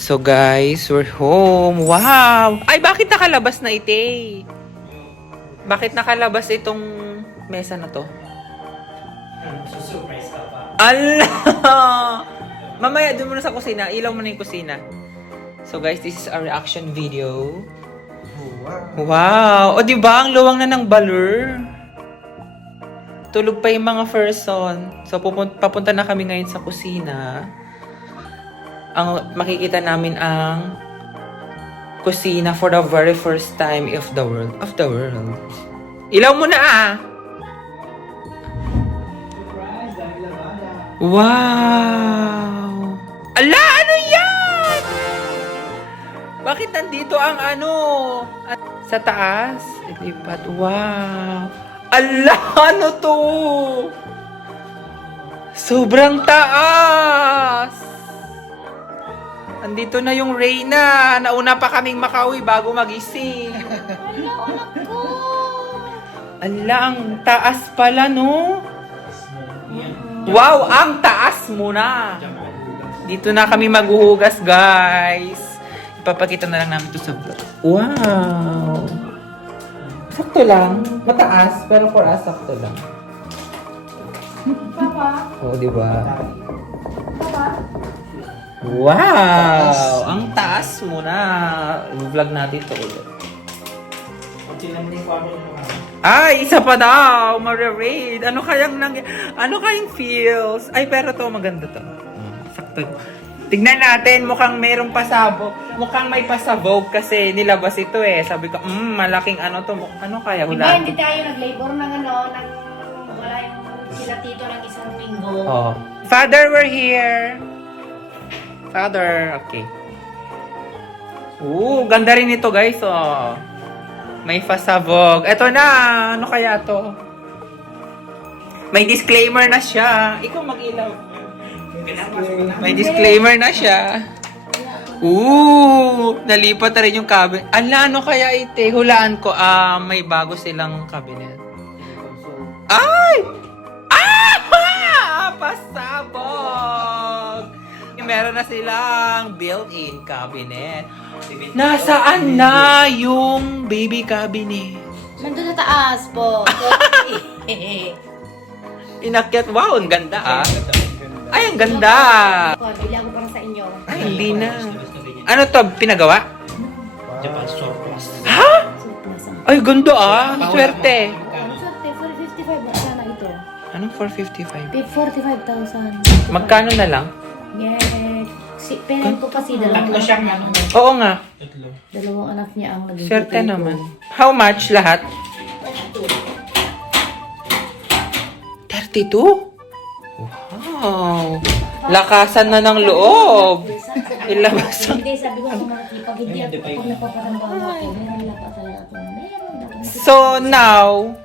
So guys, we're home. Wow! Ay, bakit nakalabas na ite? Bakit nakalabas itong mesa na to? Surprise ka pa. Allah! Mamaya, doon muna sa kusina. Ilaw mo na yung kusina. So guys, this is our reaction video. Wow! O diba, ang luwang na ng balur. Tulog pa yung mga person. So papunta na kami ngayon sa kusina. Ang makikita namin ang kusina for the very first time of the world. Ilaw mo na ah! Surprise! Dahil labada. Wow! Ala, ano yan? Bakit nandito ang ano? Sa taas? Ilipat. Wow! Ala, ano to? Sobrang taas! Andito na yung Reyna. Nauna pa kaming makauwi bago magising. Ala, ang taas pala, no? Wow, ang taas mo na. Dito na kami maghuhugas, guys. Ipapakita na lang namin ito sa vlog. Wow! Sakto lang. Mataas, pero for us, sakto lang. Papa? Oo, di ba? Papa? Wow! Ang taas mo na. Vlog natin ito ulit. Kunti lang din yung family mo. Ay, isa pa daw! Mare-raid! Ano kayang feels? Ay, pero to maganda to. Sakto. Tignan natin, mukhang merong pasabog. Mukhang may pasabog kasi nilabas ito eh. Sabi ko, malaking ano to. Ano kaya? Diba Hulaan hindi ko. tayo nag-labor ng ano, wala yung sila tito ng isang linggo. Oh. Father, we're here. Father, okay. Ganda rin ito guys, oh. May pasabog. Eto na, ano kaya to? May disclaimer na siya. Ikaw mag-ilaw. May disclaimer na siya. Nalipat na rin yung cabinet. Ala, ano kaya ite? Hulaan ko, may bago silang cabinet. Ay! Pasabog! Meron na silang built-in cabinet. Nasaan na yung baby cabinet? Nandun sa taas po. Inakyat. Wow, ang ganda ah. Ay, ang ganda. Bili ako para sa inyo. Ay, hindi na. Ano to? Pinagawa? Japan surplus. Ha? Surplus ang. Ay, ganda ah. Swerte. Ang swerte, 455 ba sana ito? Anong 455? 45,000. Magkano na lang? Yes. Pero ko kasi Tatlo siyang ano. Oo nga. Tatlo. dalawang anak niya ang naging Swerte tutay ko. naman. How much lahat? 32? Wow. Lakasan na ng loob. Ilabas ang... Hindi, sabi ko pag hindi ako, pag napaparamdam ako, meron lang pa talaga ako. Meron lang. So now,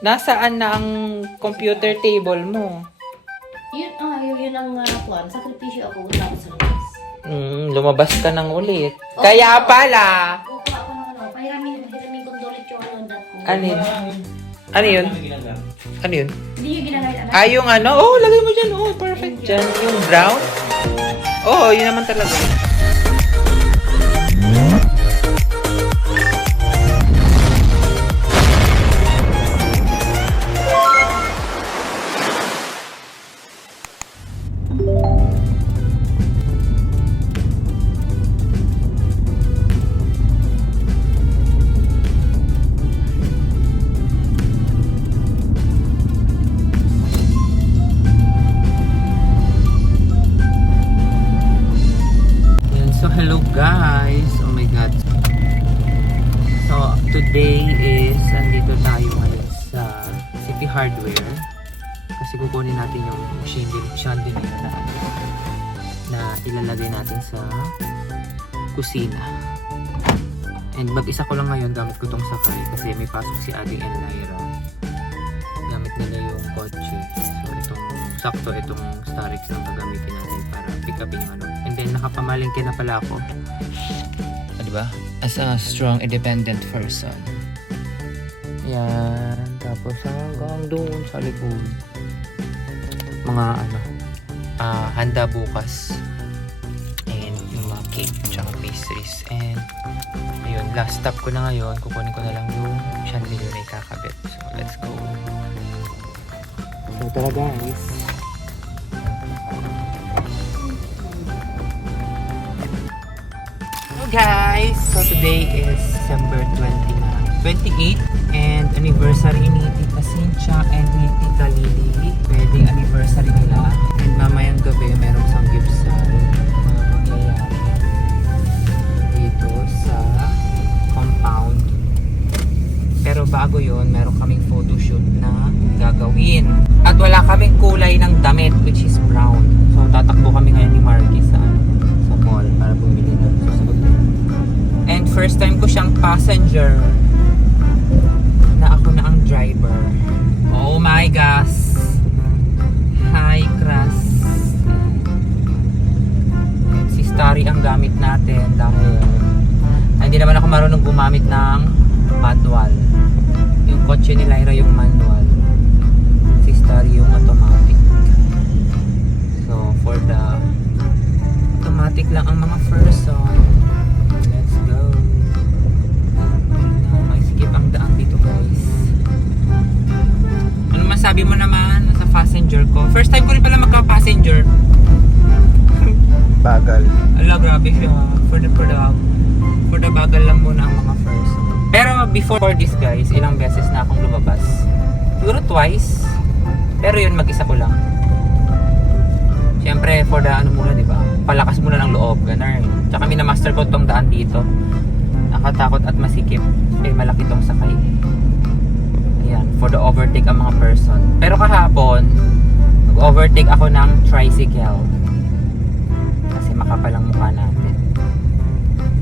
nasaan na ang computer table mo? Yun ang kuwan. Sakripisyo ako wala ako sa labas. Lumabas ka nang ulit. Kaya pala. Kukuha ako ng ano, pahiramin kong dolit yung ano, dat ko. Ano yun? Ano yun? Ano yun? Hindi yung ginagamit anak. Yung ano? Lagay mo dyan. Perfect dyan. Yung brown? Yun naman talaga. So, hello guys. Oh my God. So, today is andito tayo ngayon sa City Hardware. Kasi kukunin natin yung chandelier na ilalagay natin sa kusina. And mag-isa ko lang ngayon, gamit ko tong sakay kasi may pasok si Ading and Lyra. Gamit nila yung kotse. So, itong Starix ang gagamitin natin para pick upin yung ano. And then, nakapamalingke na pala ako. Diba? As a strong, independent person. Yan. Tapos, hanggang doon sa likod. Mga handa bukas. And yung mga cake tsaka pastries. And ayun, last stop ko na ngayon. Kukunin ko na lang yung chandelier na ikakabit. So let's go. So tara guys. Hello guys! So today is December 28 and anniversary ni Tita Cynthia and ni Tita Lily. Wedding anniversary nila. And mamayang gabi meron isang gifts sa mangyayari dito sa compound. Pero bago yon, meron kaming photoshoot na gagawin. At wala kaming kulay ng damit, which is brown. So tatakbo kami ngayon ni Marky sa mall para bumili ng susuotin. And first time ko siyang passenger na ako na ang driver. Oh my gosh! Hi, Kras! Si Starry ang gamit natin dahil hindi naman ako marunong gumamit ng manual. Yung kotse ni Lyra yung manual. Si Starry yung automatic. So, for the automatic lang ang mga first song. Let's go! May skip ang daan dito guys. Ano masabi mo naman sa passenger ko? First time ko rin pala magka-passenger. Bagal. Ala, grabe siya. For the bagal lang muna ang mga first. Pero before this guys, ilang beses na akong lumabas. Siguro twice. Pero yun, mag-isa ko lang. Siyempre, for the ano muna, di ba? Palakas muna ng loob, ganun. Tsaka minamaster ko tong daan dito. Nakatakot at masikip. Eh, malaki tong sakay. Ayan, for the overtake ang mga person. Pero kahapon, nag-overtake ako ng tricycle. Kasi makapalang mukha natin.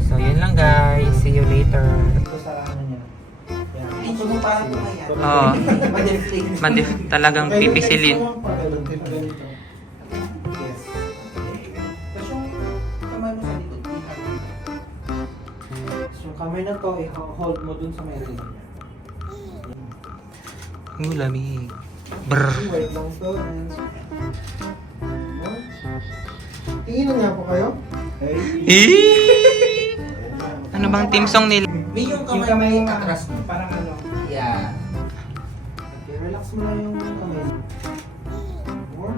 So, yun lang guys. See you later. Ito sa ano niya. Yan. Ito mo parang ito kaya. Oo. Talagang pipisilin. Yes. Tapos yung kamay mo sa likod. Tapos yung kamay na to, i-hold mo dun sa may ring. Lamig. Brr. Wait lang to. Tingin na po kayo. Ano bang team song nila? May yung kamay atras mo. Parang ano. Yeah. Okay, relax mo lang yung kamay. More.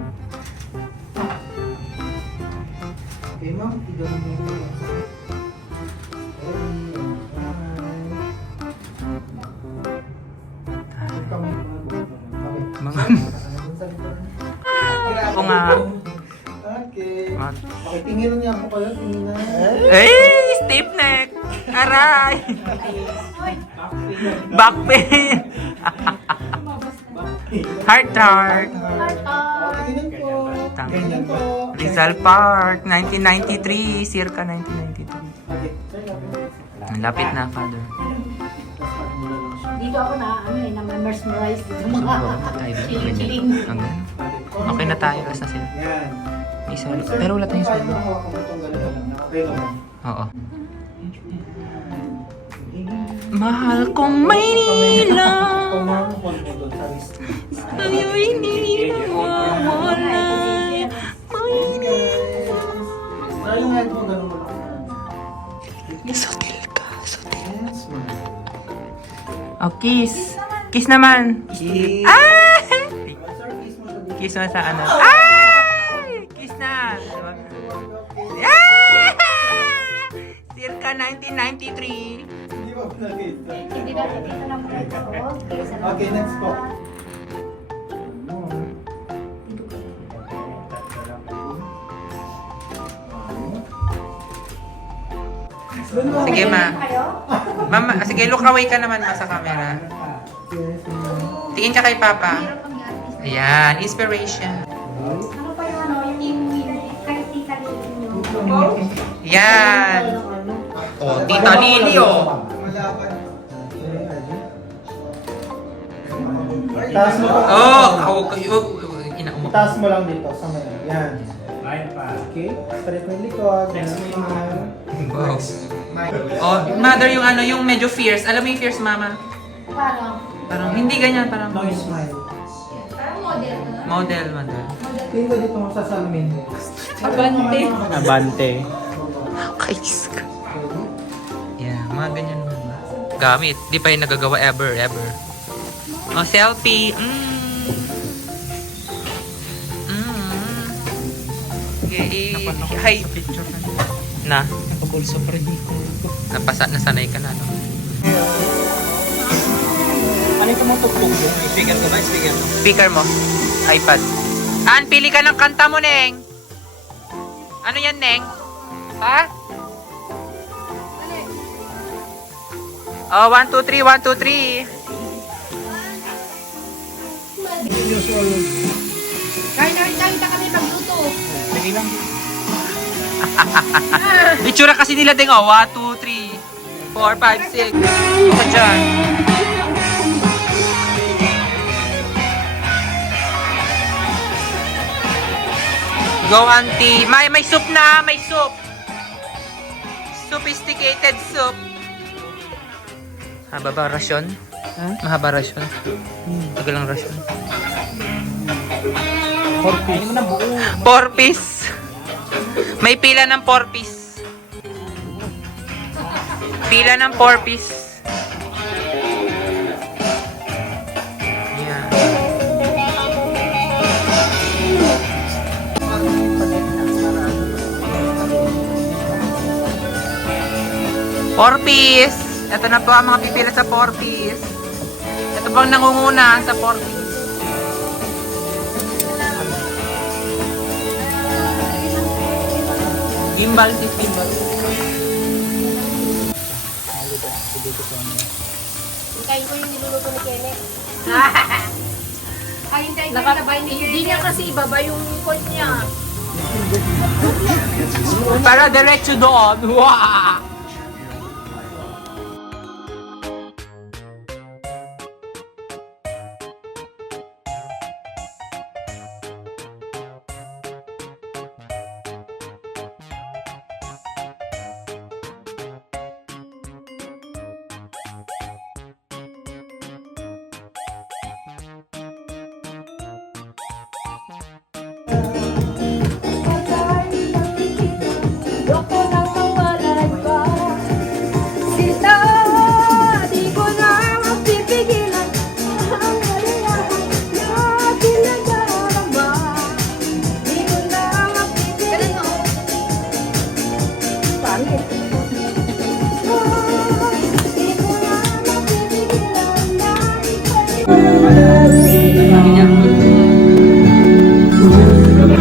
Okay, ma'am. Igawin mo yung kamay. Mga... Ako nga. Okay. Okay, tingin niya po kayo. Tingin na. Stiff neck! Aray! Back pain! Heart. Tingin po. Ganyan po. Rizal Park, 1993, circa 1993. Okay. Ang lapit na, Father. Dito ako na, na-mesmerize dito mga chiling. Okay na tayo, last na sila. Yan. May sorry. Pero wala tayong sorry. Okay lang. Oo. Mahal kong Maynila, sa'yo'y hindi nawawala. Yung headphone ganun mo lang. Sutil ka, sutil. Oh, kiss. Kiss naman. Kiss. Ah! Sir, kiss mo sa Kiss mo sa ano. Ay! Kiss na. Diba? Ah! Circa 1993. Hindi ba pinakita? Hindi ba dito na mga ito? Okay, next po. Sige, ma. Mama, sige, look away ka naman ma sa camera. Yes, ma'am. Tingin ka kay Papa. Ayan, inspiration. Ano pa yung ano, yung kahit tita nyo? Yan. Oh, Tita Lily, oh. Taas mo pa. Oh, inaumok. Taas mo lang dito sa may. Yan. Okay. Straight mo yung likod. Smile. Wow. Oh, mother yung ano, yung medyo fierce. Alam mo yung fierce, mama? Parang, Parang hindi ganyan, parang No, smile. parang model. model. Tingin ko dito mo sa salamin. Abante. Abante. Guys. Yeah, mga ganyan mga gamit. Di pa yung nagagawa ever. Oh, selfie. Okay. Hi. Picture Na, na. Nakabulsa pa rin ko. nasanay ka na, no? Ano yung tumutugtog yung speaker ko ba? Speaker ko. Speaker mo. iPad. An, pili ka ng kanta mo, Neng. Ano yan, Neng? Ha? Oh, 1, 2, 3, 1, 2, 3. Kain na kami pagluto. Sige lang. Itsura kasi nila, Deng, oh. 1, 2, 3, 4, 5, 6. Okay, dyan. Go, auntie. May soup na. May soup. Sophisticated soup. Haba ba rasyon? Mahaba rasyon? Tagal ang rasyon. 4 piece. Ano mo na buo? 4 piece. May pila ng 4 piece. Pila ng 4 piece. Yeah. Four piece. Ito na po ang mga pipila sa 4 piece. Ito bang nangunguna sa 4 piece. Gimbal, sis gimbal. Kain ko yung niluluto ni Kenneth. Ay, hintayin ko yung sabay ni Hindi niya kasi ibaba yung point niya. Para diretso doon. Wow!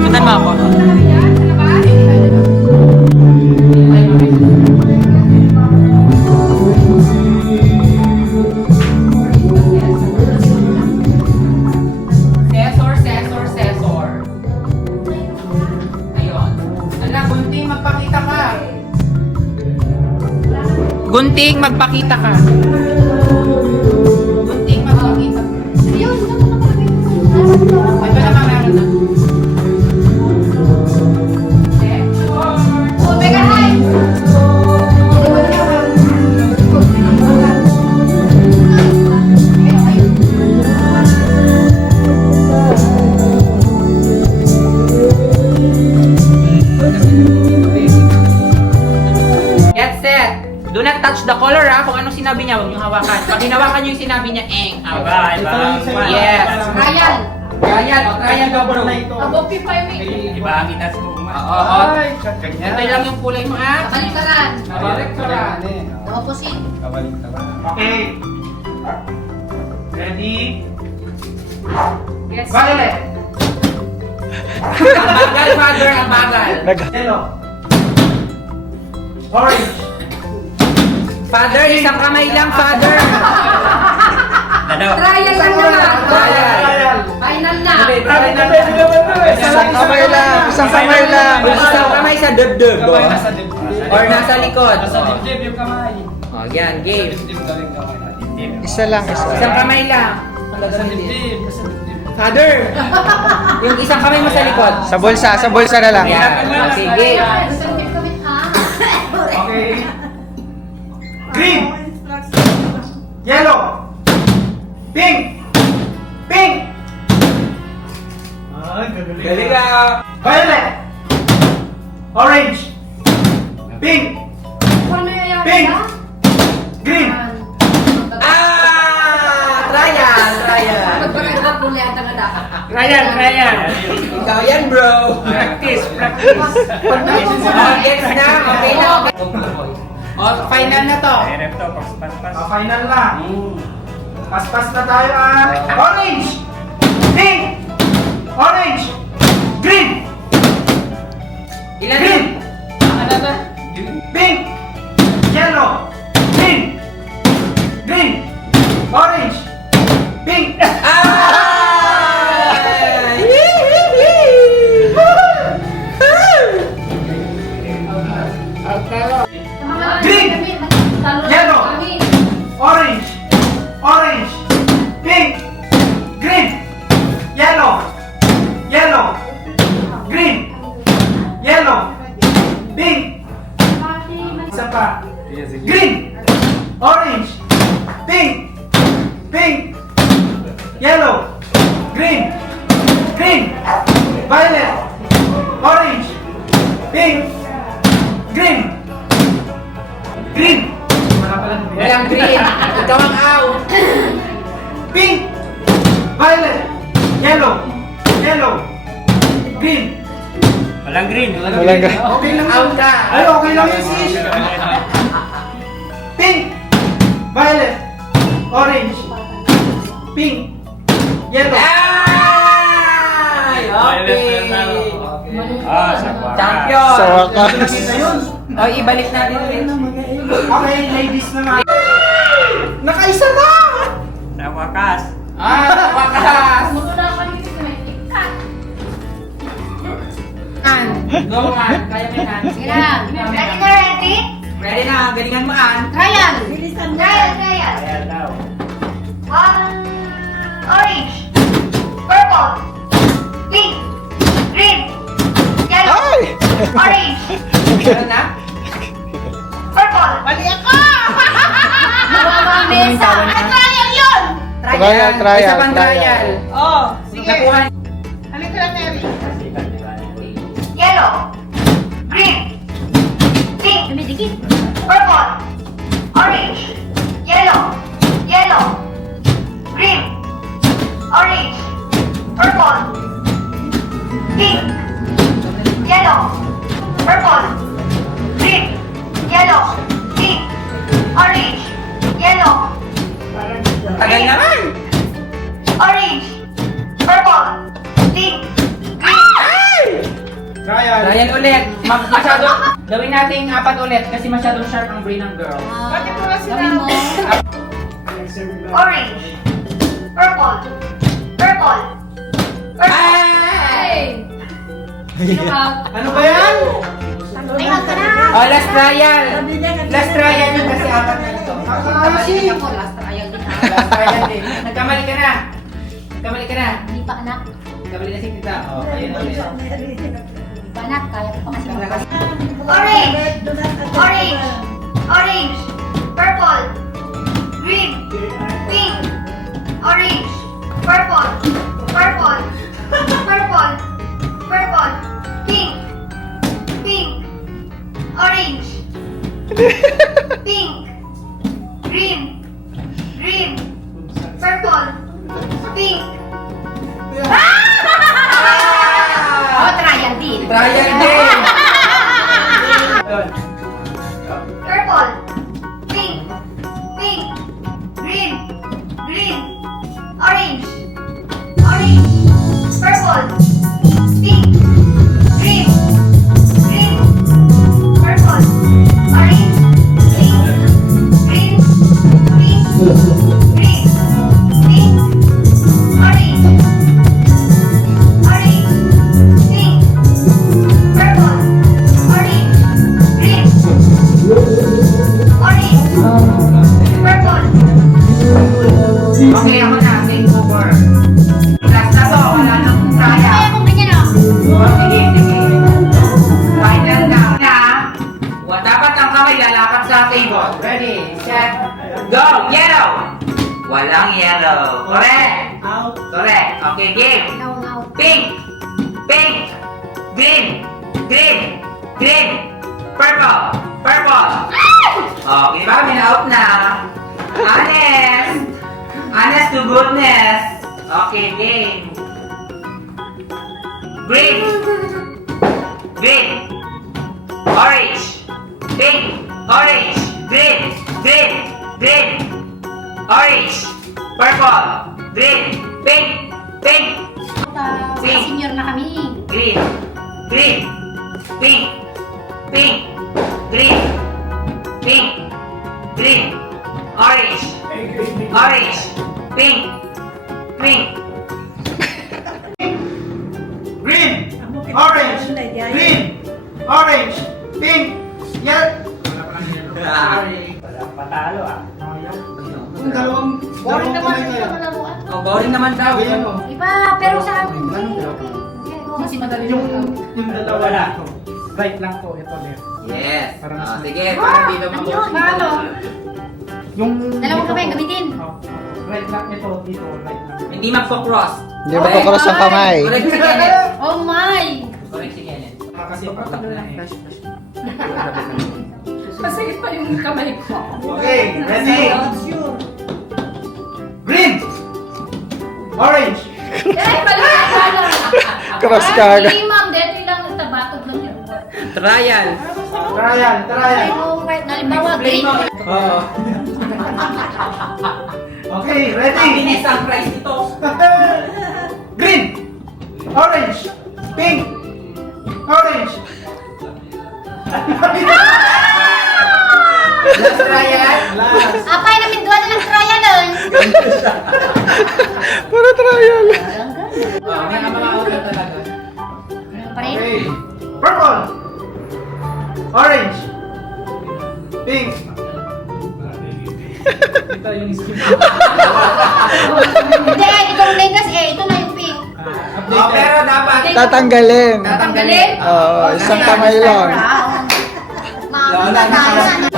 Sundan mo ako. Sesor. Ayun. Ala, Gunting, magpakita ka. Gunting, magpakita ka. Gunting, magpakita ka. Ay, wala ka meron na. Oh, mega high! Get set! Do not touch the color, ha? Kung anong sinabi niya, huwag niyong hawakan. Pag hinawakan niyo yung sinabi niya, Bye. Yes. Ryan! Trial, trial ka bro. Abog yung 5 minutes. Iba ang itas ko. Oo. Ito lang yung kulay mo, ha? Kabaliktaran. Kabaliktaran. The opposite. Okay. Ready? Yes. Violet. Ang bagal, father, ang bagal. Yellow. Orange. Father, isang kamay lang, father. Trial lang naman. Trial. Final na. Isang kamay lang. Isang kamay sa dibdib, oh. Or nasa likod. Nasa dibdib yung kamay. Oh, yan, game. Dibdib galing kamay. Isang kamay lang. Ang Nasa gagamitin. dibdib. Nasa dibdib. Father, yung isang kamay mo sa likod. Sa bulsa na lang. Yan. Oh, sige. Okay. Green. Yellow. Pink. Pink. Galing ka. Violet. Orange. Pink. Pink! Green! Trial! Magpagkakot mo lahat ang dapat. Ryan! Ikaw yan, bro! Practice! Gets na? Okay na? Final na to. Final na. Pas-pas na tayo orange! Pink! Orange! Green! Ilan Green! Ano ba? Pink! Yellow! Green! Green! Orange! Pink! Green! Yellow! Orange! Orange! Pink! Green! Yellow! Yellow! Green! Yellow! Pink! Isa pa. Green! Orange! Pink! Pink! Yellow! Green! Green! Violet! Orange! Pink! Green! Green! Walang green. Ikaw ang out. Pink! Violet! Yellow! Yellow! Green! Walang green. Okay lang Out ka. Ay, okay lang yun, sis. Pink! Violet! Orange! Pink! Yellow! Ay! Okay. Sa wakas. Champion. Sa wakas. Nakita yun. O, ibalik natin ulit. Okay, ladies naman. Nakaisa na! Sa wakas. Wakas. Muna ka dito sa may ikat. An. Go, An. Kaya mo yan. Sige na. Ready na, ready? Ready na. Galingan mo, An. Trial. Trial. Ayan daw. Orange. Purple. Pink. Green. Yellow. Orange. Ano na? Purple. Mali ako! Mababa ang mesa. Ay, trial yun! Trial. Isa pang trial. Oh, Nakuha. Halika lang, Mary. Yellow. Green. Pink. Purple. Orange. Yellow. Yellow. Green. Orange. Purple. Pink. Yellow. Purple. Green. Yellow. Pink. Orange. Yellow. Tagal naman. Orange. Purple. Pink. Green. Trial. Trial ulit. Masyado. Gawin natin 4 ulit kasi masyadong sharp ang brain ng girl. Bakit wala sila? Orange. Purple. Purple. Ay! Ano ba yan? Tingnan ka na. Oh, last trial. Last trial yun kasi 4 na ito. Kakasi. Ako, last trial din ha. Last trial din. Nagkamali ka na. Nagkamali ka na. Hindi pa anak. Nagkamali na si tita. Oh, ayun ulit. Hindi pa anak. Kaya ko pa kasi Orange. Orange. Orange. Purple. Green. Pink. Orange. Purple. Purple. Purple. Purple. Pink. Pink. Orange. Pink. Green. Green. Purple. Pink. Oh, trial din. Trial din. Purple. Pink. Pink. Green. Green. Orange. Orange. Purple. Pink. Green. Green. Purple. Orange. Pink. Green. Pink. Green. Pink. Orange. Orange. Pink. Purple. Orange. Green. Orange. Purple. Okay, ako na. Take over. Last na to. Wala nang trial. Kung ganyan ah. Oh, sige, sige. Final na. Dapat ang kamay lalakad sa table. Ready, set, go! Yellow! Walang yellow. Correct. Correct. Okay, game. Now, now. Pink. Pink. Green. Green. Green. Purple. Purple. Okay. Orange. Green. Green. Green. Orange. Purple. Green. Pink. Pink. Senior na kami. Green. Green. Pink. Pink. Green. Pink. Green. Orange. Orange. Pink. Pink. Green. Orange. Green. Orange. Pink. Yellow. Patalo ah. Yung dalawang Boring naman kamay ito kayo. malaruan. Oh, boring naman daw. Ganyan mo. Iba, pero sa akin, kasi madali Yung dalawa Wala. dito. Right lang to, ito left. Yes. Parang Ah, mas- sige, parang dito ano mo. yun? Paano? Yung Dalawang kamay, gamitin. Right lang ito, dito, right lang. Hindi magpo-cross. Hindi mo cross ang kamay. Correct si Kenneth. Oh my! Correct si Kenneth. Kasi pagod na eh. Kasi pa yung kamay ko. Okay, ready? Green. Orange. Eh, pala! Cross ka agad. Hindi ma'am, dito lang nagtabatog lang yun. Trial. Trial, trial. Nalimbawa, green. Oo. Okay, ready? Happiness ang price nito. Green. Orange. Pink. Orange. Last trial. Last. Apay na pinduan na ng trial nun. Para trial. Oh, may mga ulo talaga. Ano pa rin? Okay. Purple. Orange. Pink. Ito yung skin. Hindi, itong Vegas eh. Ito na yung pink. Oh, pero dapat Tatanggalin. Tatanggalin? Oo, isang kamay lang. Mama, tayo na.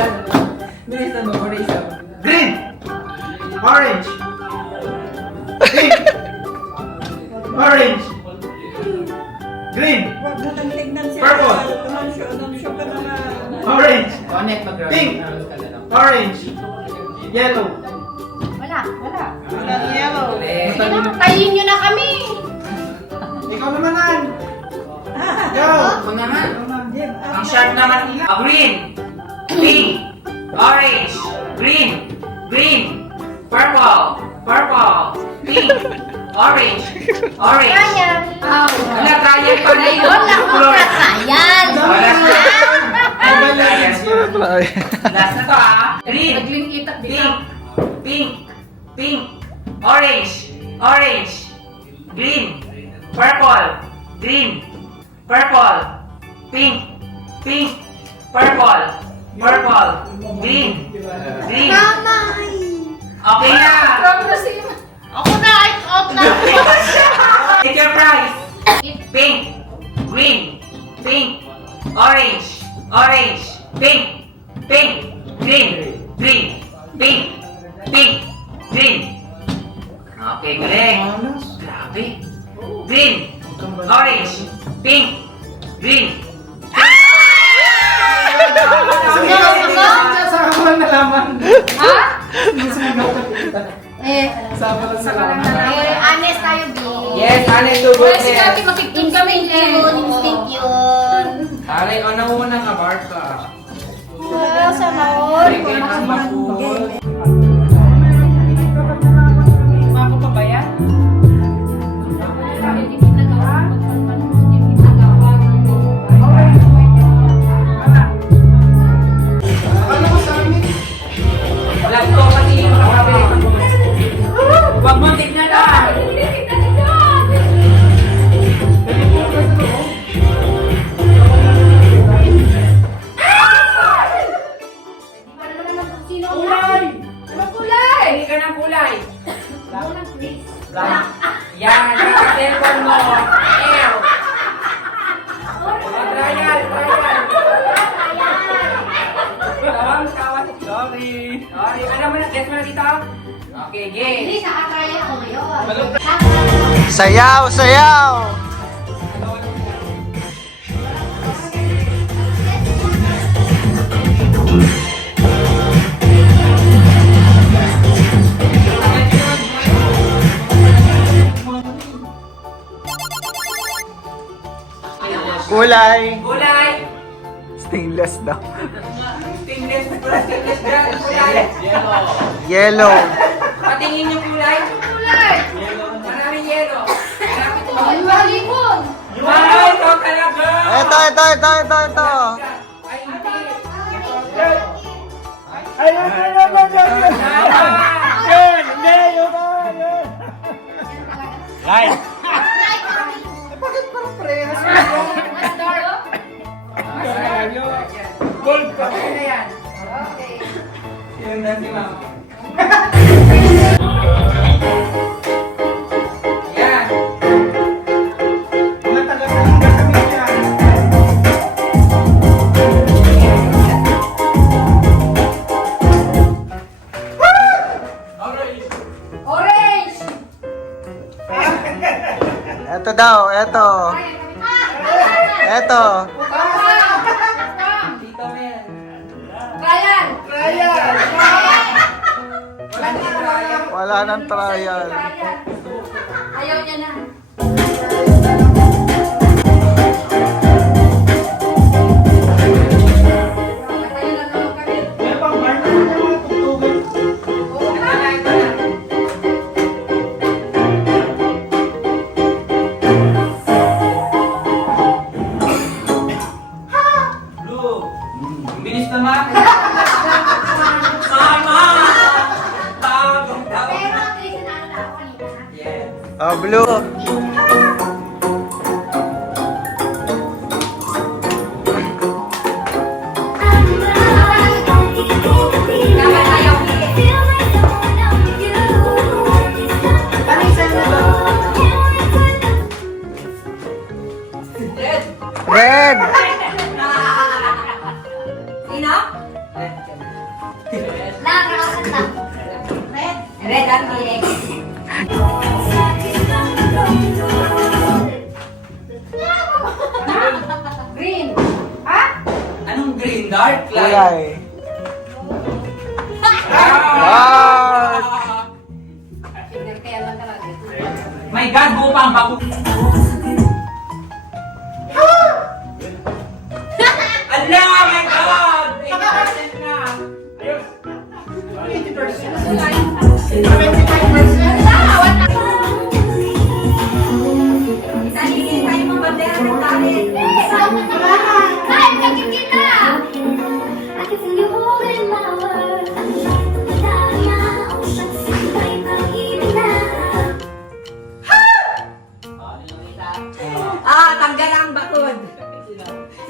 Bilisan mo, bilisan mo. Green. Orange. Pink. Orange. Green. Purple. Orange. Connect mag-ground. Pink. Orange. Yellow. Wala, wala. Ulit. Sige na, tayin nyo na kami. Ikaw naman nan. Go. Ako naman. Ang sharp naman. Green. Pink. Orange. Green. Green. Purple. Purple. Pink. Orange. Orange. Trial. Wala, trial pa rin. Ayun lang po ka trial. Try. Last na to ah. Green. Naglingkitak Pink. Pink. Pink. Orange. Orange. Green. Purple. Green. Purple. Pink. Pink. Purple. Purple. Green. Green. Okay na. Ako na, I'm out na. Take your prize. Pink. Green. Pink. Orange. Orange. Pink. Pink. Green. Green. Pink. Pink. Green. Okay, galing. Grabe. Green. Orange. Pink. Green. Sumaw ako? Saan ko lang nalaman? Ha? Sumaw ka kita. Saan ko lang nalaman? Honest tayo, B. Yes, alay to Well, si Kati makikin kami instinct yun. Alay, o nauna ka, Barca. Well, sa maon. Mako pa ba yan? Akala ko sa amin. Vlog ko kasi yung makakabili. Huwag mo tignan lang. Kulay! Anong kulay? Hindi ka ng kulay. Muna, please. Black. Yan, yung cellphone mo. Ew. Trial, trial. Tawang, tawang. Sorry. Sorry. Ano mo na? Guess mo na dito? Okay, game. Hindi, nakakaya ko ngayon. Sayaw, sayaw. Kulay. Kulay. Stainless daw. Stainless seamless. Walang seamless dyan. Kulay. Yellow. Patingin yung kulay. Kulay. Maraming yellow. Malapit mo. Ay, malikon. Ay, ito talaga. Ito. Ay, hindi. Yun! Hindi! Yun! Right! Bakit parang parehas? Mas dark. Gold pa! Okay na yan. Okay. Yun na si Ma'am. Yan. Mga taga-taga kami yan. Orange. Ito daw, ito. Ito. Dito na yan. Ryan. Wala nang trial. Ayaw niya na. May pang-bar na yung mga tugtugin. Ito na. Blue. Ang bilis naman. Mama! Bagong taon. Pero at least inaano na ako kanina. Yes. Oh, blue. Dapat ayaw Red. Sino? Nakakanta. Red. Red ang pilik. Green. Ha? Anong green? Dark light. Kulay. Dark. Kaya lang talaga. My God, buo pa ang bago. Ala, my God! 80% na. 80%. Isalinin tayo mga bandera ng talit. Kahit nakikita! Tanggal ang bakod.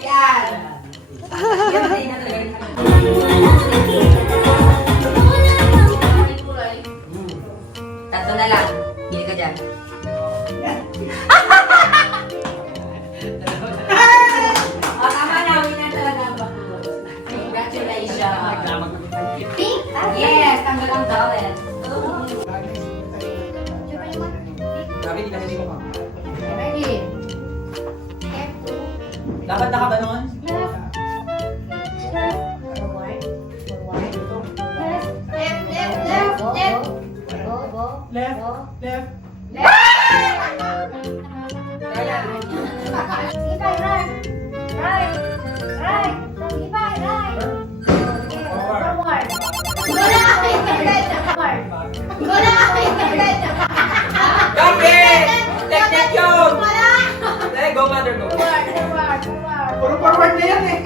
Yan. Yan din na talaga. Tatlo na lang. Bili ka dyan. Tama na. Winner talaga ang bakod. Congratulations. Pink? Yes, tanggal ang ballot. Grabe, di kasi mo pa. Ready? Dapat nakabanon? Kapit! Teknik yun! Dahil, go mother, go. Puro forward na yan eh.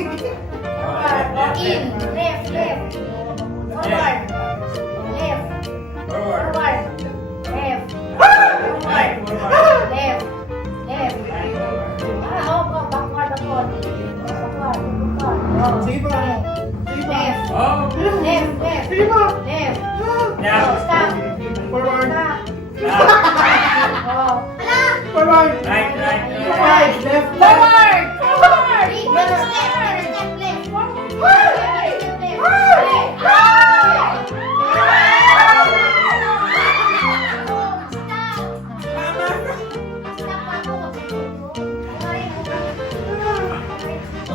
In, left, left. Forward. Left. Forward! Forward. Left. Right! Left. Left. Backward, backward. Backward, backward. Sige pa. Left. Oh! Left, left. Sige pa. Left. Now! Stop. Forward. Stop. Now! Oh. Forward. Right! Right! Right. Right! Left. Forward. Forward. Left, left. Step left. Forward. Step left.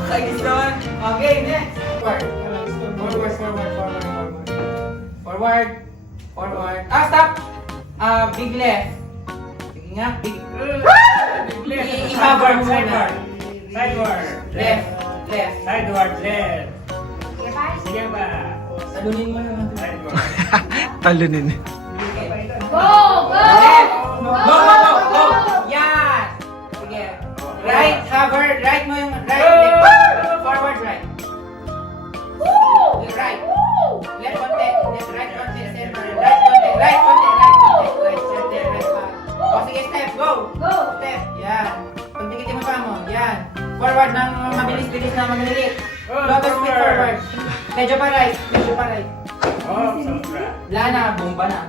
Okay, this one. Okay, next. Forward. Forward. Ah, stop. Big left. Sige nga, big. Big left. Sideward! muna. Sideward! Sideward! Left. Left. Sideward! Left! Okay, bye. Sige ba? Salunin mo naman. Right, go. Talunin. Go! Go! Go, go, go, go! Yan! Sige. Right, hover, right mo yung right, left, forward, right. Right. Left konti, left, right konti, center, right konti, right konti, right konti, right, center, right pa. O sige, step, go! Go! Step, yan. Pagdikitin mo pa mo, yan. Forward ng mabilis-bilis na mamiliit. Global speed forward. Medyo pa right, medyo pa right. Oh, sobra. Wala na, bomba na.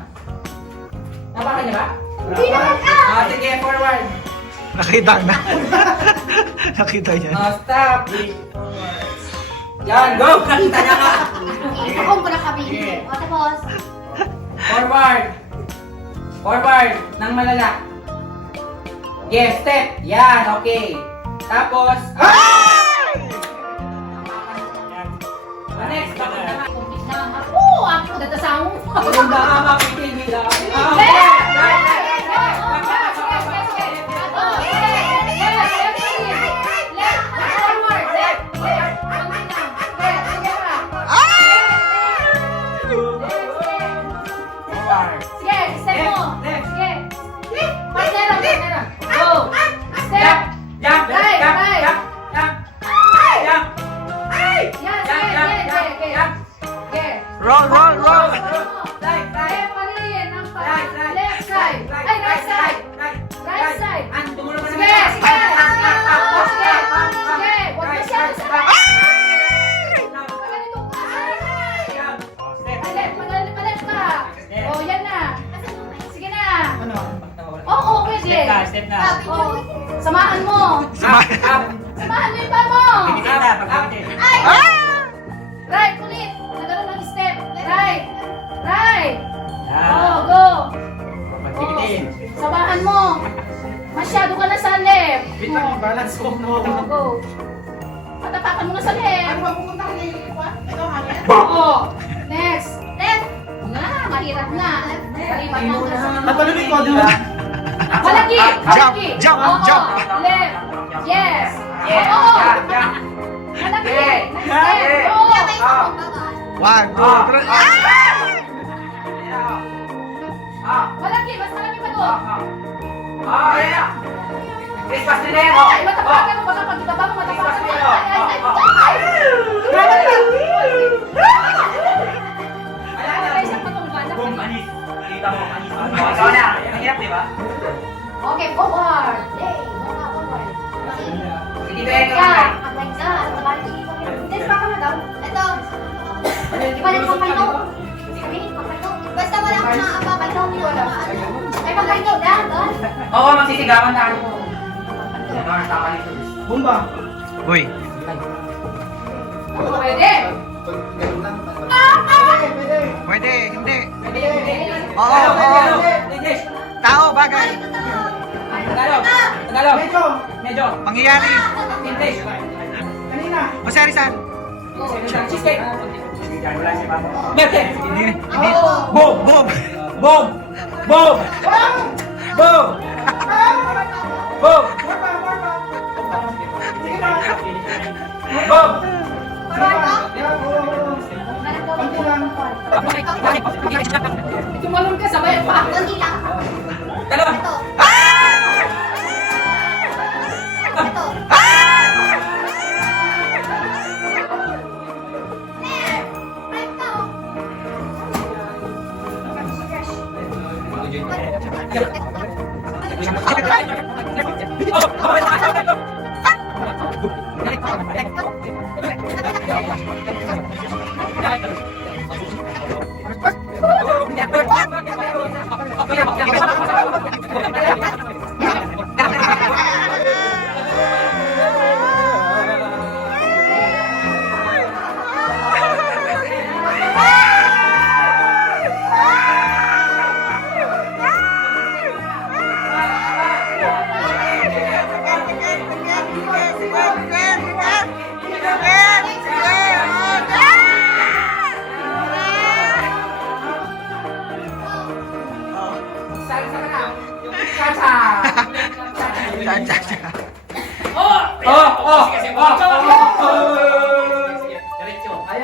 Napakan niya ba? Hindi naman ka! Sige, forward. Nakita na. Nakita niya. Stop. Yan, go! Nakita niya ka. Ako ko na kami. O, tapos. Forward. Forward ng malala. Yes, step. Yan, okay. Tapos, next, bakit naman? Complete na. Ako! Ako! Datasawang mo. Yung baka makikinig lang. Forward. Sige, step mo. Sige. Partner, partner. Go. Step. Jump, Right, jump, right. jump, jump. Jump. Yan, sige. Roll, roll, roll. Right, right. Step pa rin. Ang pa- Right, right. Left side. Ay, right side. Right, Right side. Tumulong ka Sige, naman. sige. Sige. Sige. Huwag masyado sa Ganito ka. Jump. Oh, step. Palit ka. Oh, yan na. Sige na. Ano? Oo, pwede. Step na, step na. Oh, samahan mo. Up, up. Samahan mo yung pa mo. Pagpitin na, pagpitin. Right, ulit. Nagano ng step. Right. Right. Yan. Oh, go. Pagpitin. Samahan mo. Masyado ka na sa left. Wait lang, balance ko. Oh, go. Patapakan mo na sa left. ba pupunta ka nililipat? Ito, hangin. Oo. Next. Left. Nga, mahirap na. Palipat mo na sa Natuloy ko, di ba? Malaki! Malaki! Jump, Oo, jump. Left! Yes! Yes, Oo! jump, jump. Malaki! Yes. Next step! Oo! One, two, three. Malaki! Mas malaki pa to! Ayan. Chris Pastelero. Ay, matapakan mo! Baka pag itaba mo, matapakan mo! Ay, ay, ay! Ay, isang patunggan. Boom, anis. Kita mo, anis. Ikaw na. Mahirap, di ba? Okay, forward! Yay! Forward! Sige, tayo Ka! ka. Abay ka! Then, baka na daw. Ito! Balik mo kayo! Basta wala akong nakapapagaw ko. Ay, pagkaito, down. Oo, magsisigawan tayo. Tama nito. Bumba. Uy. Pwede! Pwede, hindi. Pwede, pwede. Oo, oo. English. Tao, bagay. Tagalog. Tagalog. Medyo. Medyo. Pangyayari. English. Kanina. Masari-san. Cheesecake. Yan, wala si Papa. Merte. Hindi. Boom. Boom. Boom. Boom. Boom. Boom. Boom. Tumalon ka, sabay pa. Dalawa.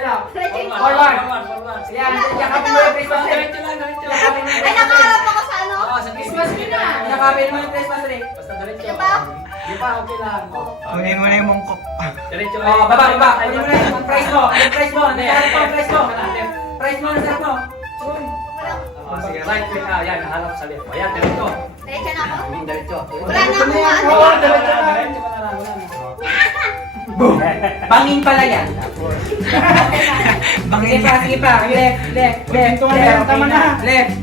ano? Diretso. Forward. Forward. Yan, yakapin mo yung Christmas tree. Diretso lang, diretso. Ay, nakaharap ako sa ano? Oo, sa Christmas tree na. Yakapin mo yung Christmas tree. Basta diretso. Di ba? Di ba, okay lang. Kunin mo na yung mungkok. Diretso. Oh, baba. Ano mo na yung price mo? Yung price mo. Nakaharap mo ang price mo. Price mo, nasarap mo. Wala. Oh, sige, right. Yan, naharap sa left. Ayan, diretso. Diretso na ako? Diretso. Wala na akong ano. Oo, diretso na. Diretso ka na lang. Wala na. Bangin pala yan. Bangin Sige pa. Left. Tama na. Left.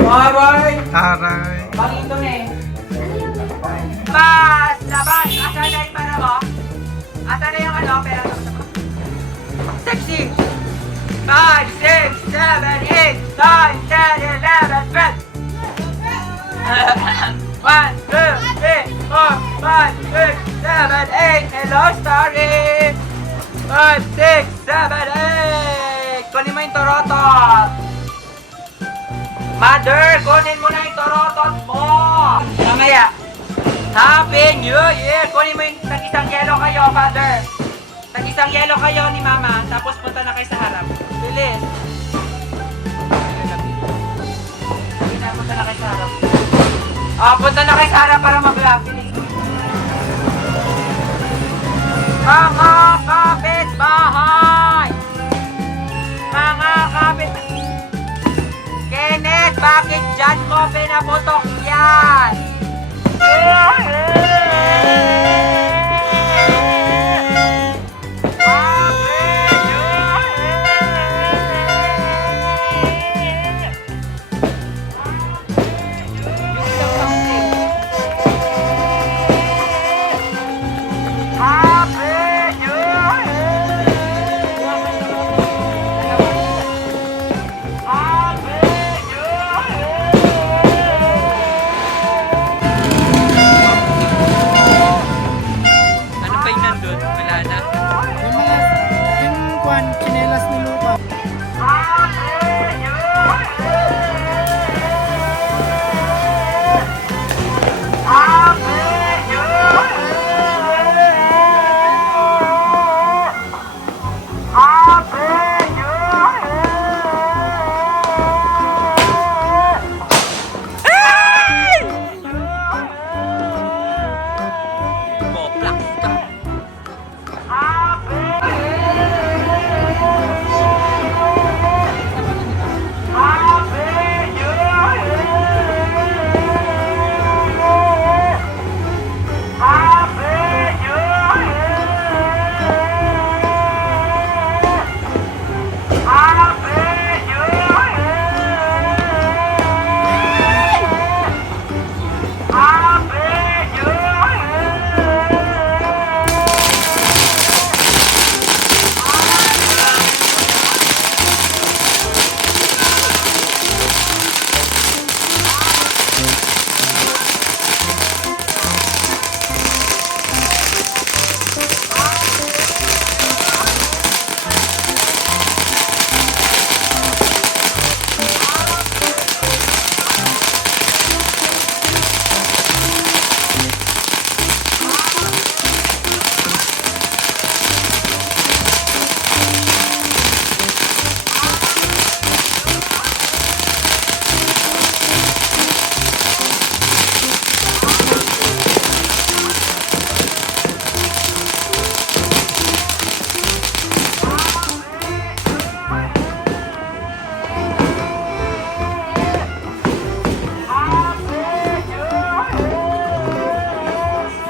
Forward. Taray. Bangin to na eh. Labas! Asan na yung pera mo? Asan na yung ano? Pera mo? Sexy! 5, 6, 7, 8, 9, 10, 11, 12! 1, 2, 3, 4, 5, 6, 7, 8! Hello, Starry! 5, 6, 7, 8! Kunin mo yung torotot! Mother, kunin mo na yung torotot mo! Mamaya! Happy New Year! Kunin mo yung tag-isang yelo kayo, Father! Tag-isang yelo kayo ni Mama, tapos punta na kayo sa harap. Bilis! Punta na kayo sa harap. Punta na kayo sa harap para mag-vlog. Bilis! Mga kapitbahay! Mga kapit... Kenneth, bakit dyan mo pinaputok yan? Ano pa yung nandun? Wala na. Yung chinelas ni Luca. Boplax ka.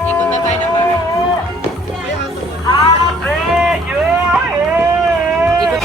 Ikot na tayo ng bahay. Ikot.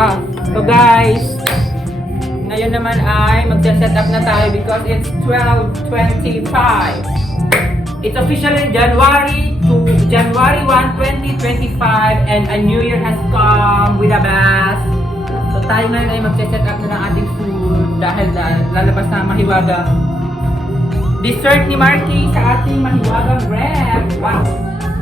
So guys, ngayon naman ay magsa-set up na tayo because it's 12:25. It's officially January 1, 2025 and a new year has come with a bath. So tayo ngayon ay magsa-set up na ng ating food dahil lalabas na mahiwagang dessert ni Marky sa ating mahiwagang ref. Wow!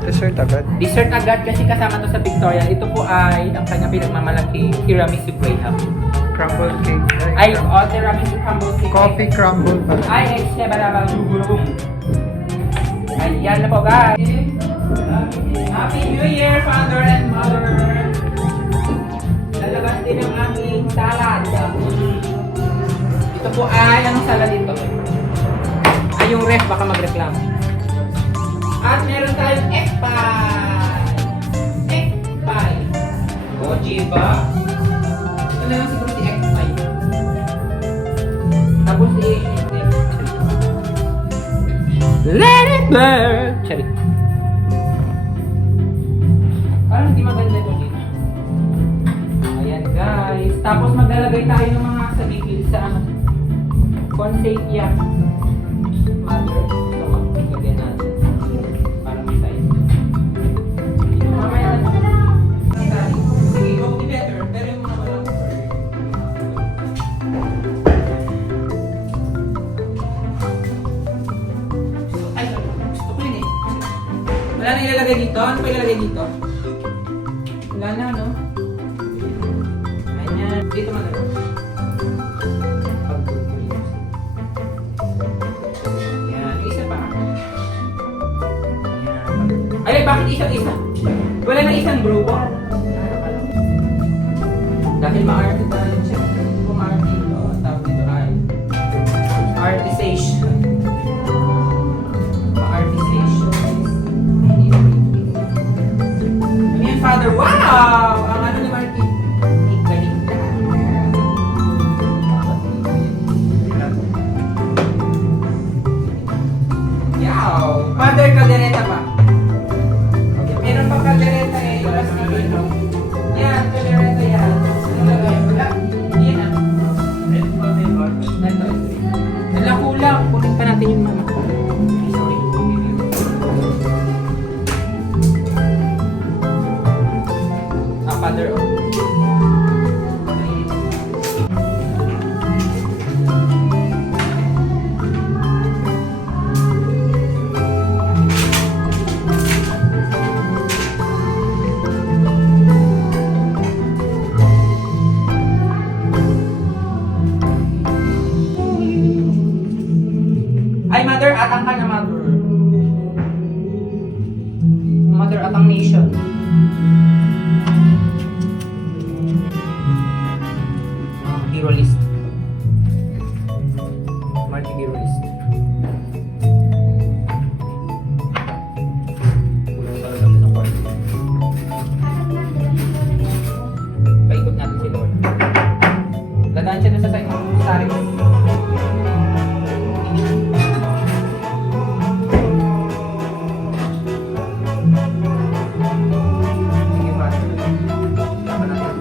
Dessert agad. Dessert agad kasi kasama to sa Victoria. Ito po ay ang kanyang pinagmamalaki tiramisu graham. Crumble cake. Ay, tiramisu crumble cake. Coffee crumble pala. Ay, barabang gulong. Ayan na po guys. Happy New Year, Father and Mother. Lalabas din ang aming salad. Ito po ay, anong salad ito? Ay, yung ref, baka magreklamo. At meron tayong egg pie. Egg pie. O, diba? Ito na lang siguro si egg pie. Tapos let it burn! Charit. Parang hindi maganda ito dito. Ayan guys. Tapos maglalagay tayo ng mga sa gigil sa Consatia. Mother. So, maglagay natin. Para may size. Mamaya na. Sige, go be better. Pero yung mga walang ay, gusto ko yun eh. Wala na ilalagay dito? Ano pa ilalagay dito? Wala na, no? Ayan. Dito man na. Ayan. Isa pa. Ayan. Ay, bakit isang-isa? Wala na isang grupo. Dahil ma-arte tayo siya. Kung ma-arte ito, tawag dito ay artization. Ayan, Father. Wow! Ang ano ni Marky? Galing na. Yaw! Father, kaldereta pa. Meron pa kaldereta eh. Labas na dito. Yan, kaldereta yan. Ano lagay? Wala. Yan ah. Wala kulang. Kunin pa natin yung mga. Father of ay, Mother, atang ka na, Mother. Mother, atang nation. Hero list. Marky hero list. Kulang talaga kami ng kwarto. Paikot natin si Lord. Dadaan siya dun sa side ng saring. Sige, Father. Tama natin.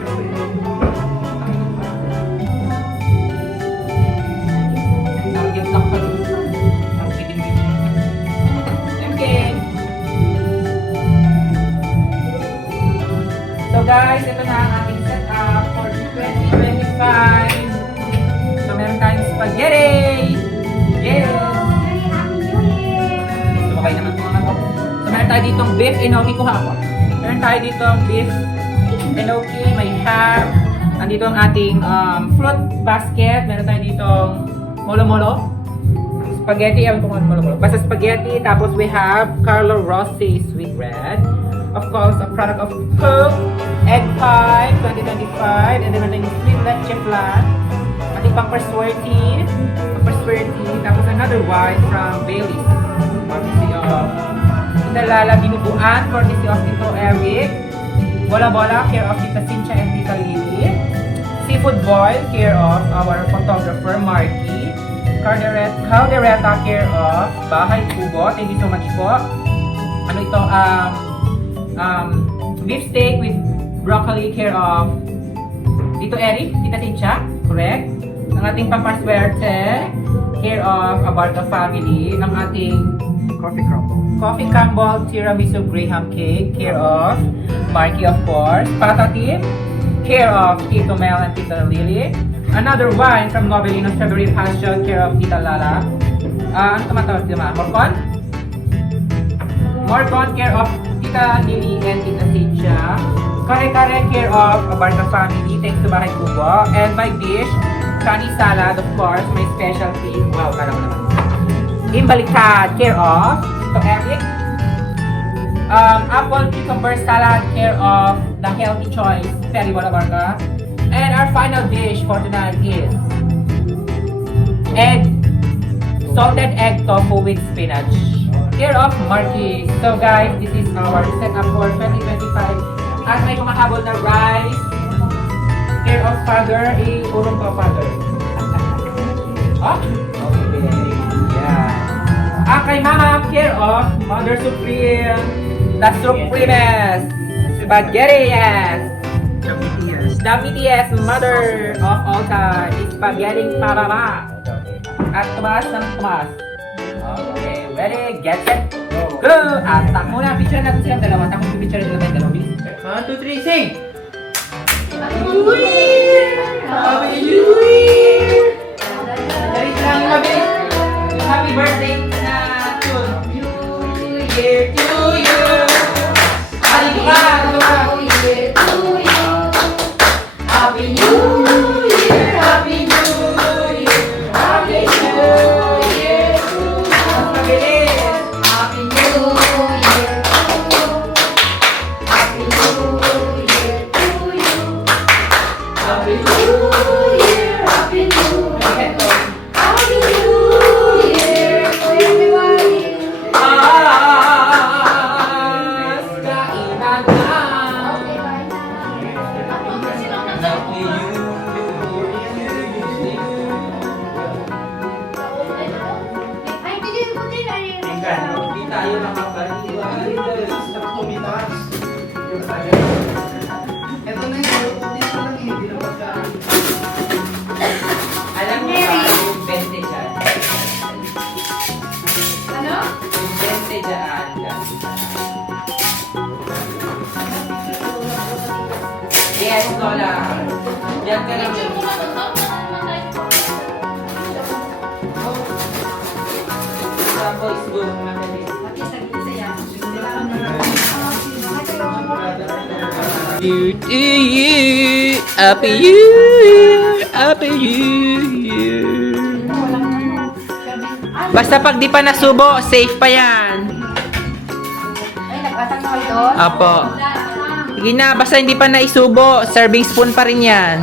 So guys, ito na ang ating setup for 2025. So meron tayong spaghetti! Yes! Sumakay naman ito mga to. So meron tayo ditong beef enoki. Kuha ako. Meron tayo ditong beef enoki. May ham. Andito ang ating fruit basket. Meron tayo ditong molo-molo. Spaghetti. Ewan ko kung ano molo-molo. Basta spaghetti. Tapos we have Carlo Rossi sweet bread. Of course, a product of Coke, egg pie 2025, and then natin yung sweet leche flan, ating pang-perswerty, tapos another wine from Bailey's, courtesy of Inalala Binubuan, courtesy of Tito Eric, Bola-Bola, care of Tita Cynthia and Tita Lily, seafood boil, care of our photographer Marky, caldereta, care of Bahay Kubo. Thank you so much po. Ano ito, beef steak with broccoli, care of Tito Eric, Tita Cynthia, correct? Ang ating pampaswerte, care of Abarca family. Ang ating Coffee crumble. Coffee Crumble Tiramisu Graham Cake, care of Marky, of course. Patatim, care of Tito Mel and Tita Lily. Another wine from Novelino Strawberry Passion, care of Tita Lala. Ano tumatawag dito, ma? Morcon? Morcon, care of Tita Lily and Tita Cynthia. Kare-kare, care of Abarca family, thanks to Bahay Kubo. And my dish, Cani salad, of course, my specialty. Wow, parang naman. Imbaliktad, care of Tito Eric. Apple cucumber salad, care of the healthy choice, Ferry Abarca. And our final dish for tonight is salted egg tofu with spinach, care of Marky. So guys, this is our setup for 2025. At may kumahabol na rice, care of father, urong pa father. Oh? Okay. Yeah. Kay mama, care of Mother Supreme, the Supremest, Spaghetti, yes. The BTS mother of all time, Spaghetti Pababa. At tumaas ng tumaas. Okay, ready, get set, go! At tak muna, picture natin silang dalawa. Tak muna picture nila tayong dalawa, please. 1, 2, 3, sing! Happy New Year! Happy New Year! Dari lang yung mabilis. Yung happy birthday na tune. New Year to you! Happy New Year to you! Happy New Year! Happy New Year! Happy New Year to you! Mas mabilis! Happy New Year to you! Happy New Year to you! Happy New Year! Happy New Year! Happy New Year to everybody! Kainan na! Happy Ay, bigyan ko din. Hindi tayo nakapaliwan. Alam mo ba yung 20 dyan? Ano? Yung 20 dyan. Yes, Lola. Diyan ka lang. Tapos, go. Mabilis. Happy Year. Basta pag di pa nasubo, safe pa yan. Ay, nagpasang na kayo doon? Apo. Sige na, basta hindi pa naisubo, serving spoon pa rin yan.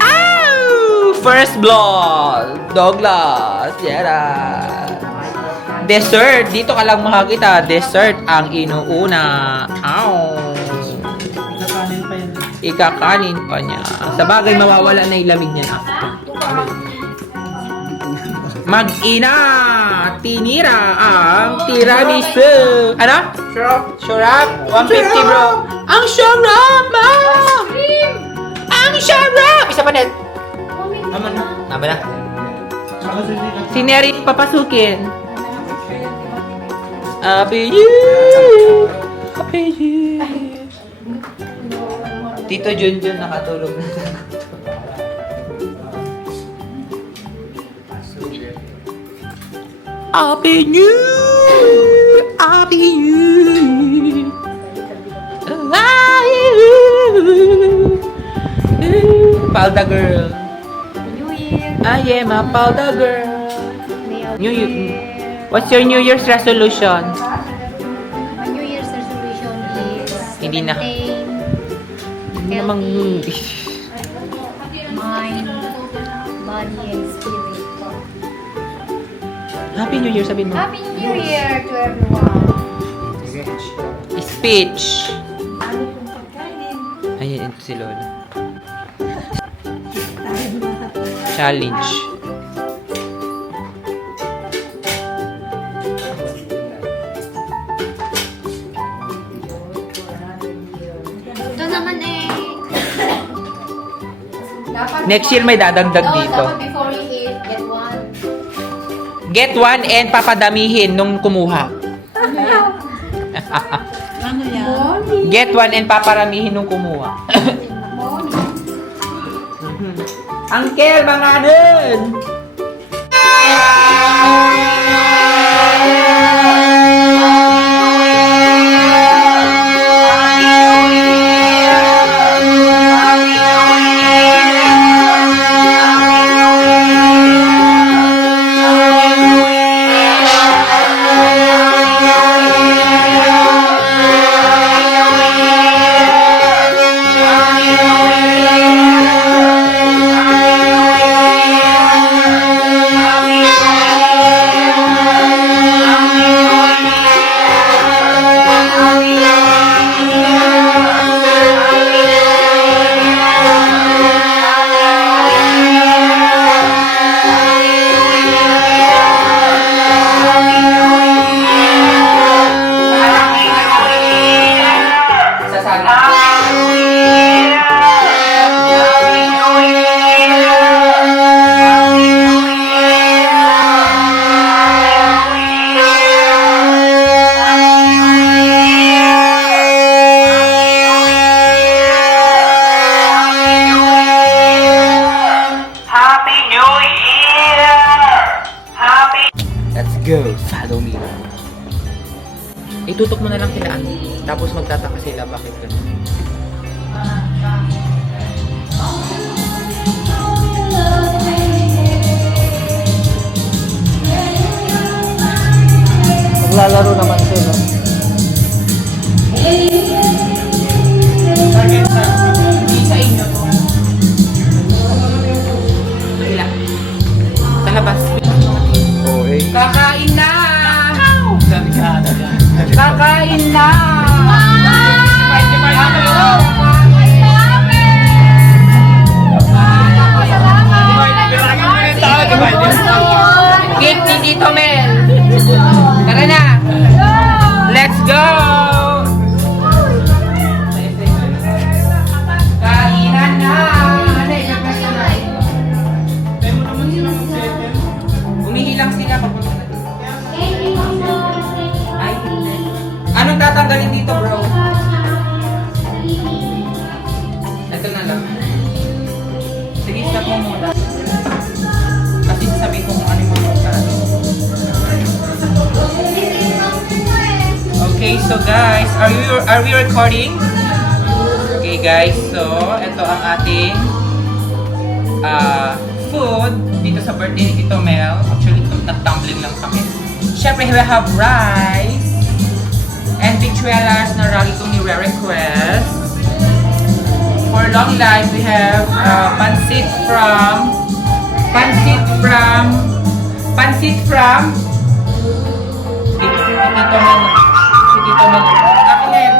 Ow! First blood. Douglas. Yeah. Dessert. Dito ka lang makakita. Dessert ang inuuna. Ow. Ikakanin pa niya. Sa bagay, mawawala na yung lamig niya na. Mag-ina! Tinira ang tiramisu! Ano? Syurap? 150 bro! Ang syurap, ma! Ang syurap! Isa pa net! Tama na. Si Neri papasukin. Happy Year! Happy Year! Tito Junjun nakatulog na. Happy New Year! Happy New Year! Palda girl. New Year. I am a Palda girl. New Year. What's your New Year's resolution? My New Year's resolution is Hindi na. maintain Hindi namang... mind, body, and spirit. Happy New Year, sabihin mo. Happy New Year to everyone. Speech. Ayan, ito si Lola. Challenge. Ito naman eh, Dapat Next year may dadagdag Oo, dito. dapat before you eat, get one. Get one and papadamihin nung kumuha. Ano yan? Get one and paparamihin nung kumuha. Uncle, mga nun! Let's go! Follow me. Itutok mo na lang kila Andy. Tapos magtataka sila bakit ganun. Maglalaro naman sila. Hindi sa inyo to. Sila. Sa labas. Okay. Kakain na! Kakain na! Cake ni Tito Mel! Tara na! Let's go! Kainan na! Umihi lang sila papunta na dito. Ay, hindi. Anong tatanggalin dito, bro? Ito na lang. Sige, stop mo muna. Kasi sasabihin ko kung ano yung mga Okay, so guys, are we recording? Okay guys, so ito ang ating food dito sa birthday ni Tito Mel. Actually, nag-tumbling lang kami. Siyempre, we have rice and victualas na lagi kong nire-request. For long life, we have pancit from Tito Mel. Si Tito Mel. Ako na yan.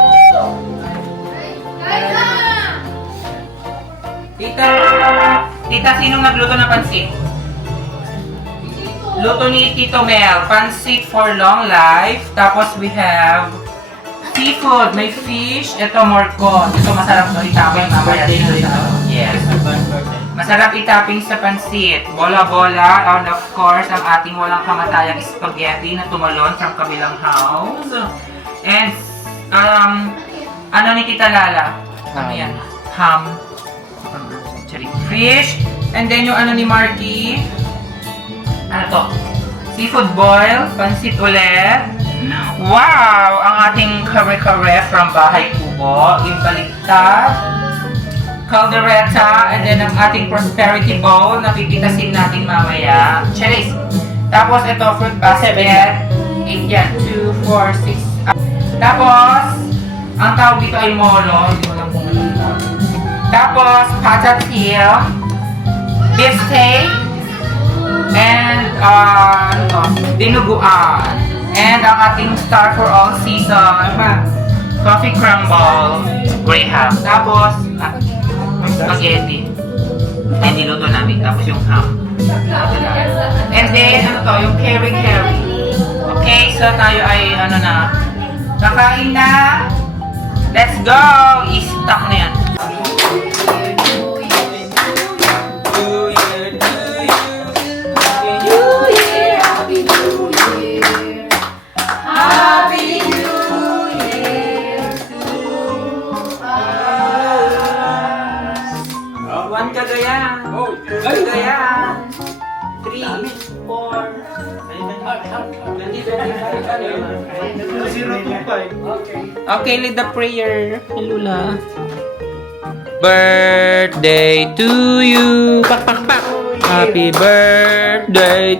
Tita, sinong nagluto ng pansit? Luto ni Tito Mel. Pansit for long life. Tapos we have seafood. May fish. Ito, morcon. Ito masarap to itaping mamaya din. Yes. Masarap itaping sa pansit. Bola-bola. And of course, ang ating walang kamatayang spaghetti na tumalon from kabilang house. And, ano ni Tita Lala? Ano yan? Ham. Fish. And then yung ano ni Marky. Ano to? Seafood boil. Pansit ulit. Wow! Ang ating kare-kare from Bahay Kubo. Yung baligtad. Caldereta. And then ang ating prosperity bowl na pipitasin natin mamaya. Cherries. Tapos ito, fruit basket. 8 yan. 2, 4, 6. Tapos, ang tawag dito ay molo. Hindi ko lang kung ano. Tapos, patatil, beef steak, and ano to, dinuguan. And ang ating star for all season, coffee crumble, graham. Tapos, spaghetti. And niluto namin. Tapos yung ham. And then, ano to, yung curry. Okay, so tayo ay, ano na, kakain na. Let's go! I-stock na yan. Kaya, 3, 4, 025. okay, lead the prayer. Lula. Birthday to you. Pak, pak, pak. Happy birthday.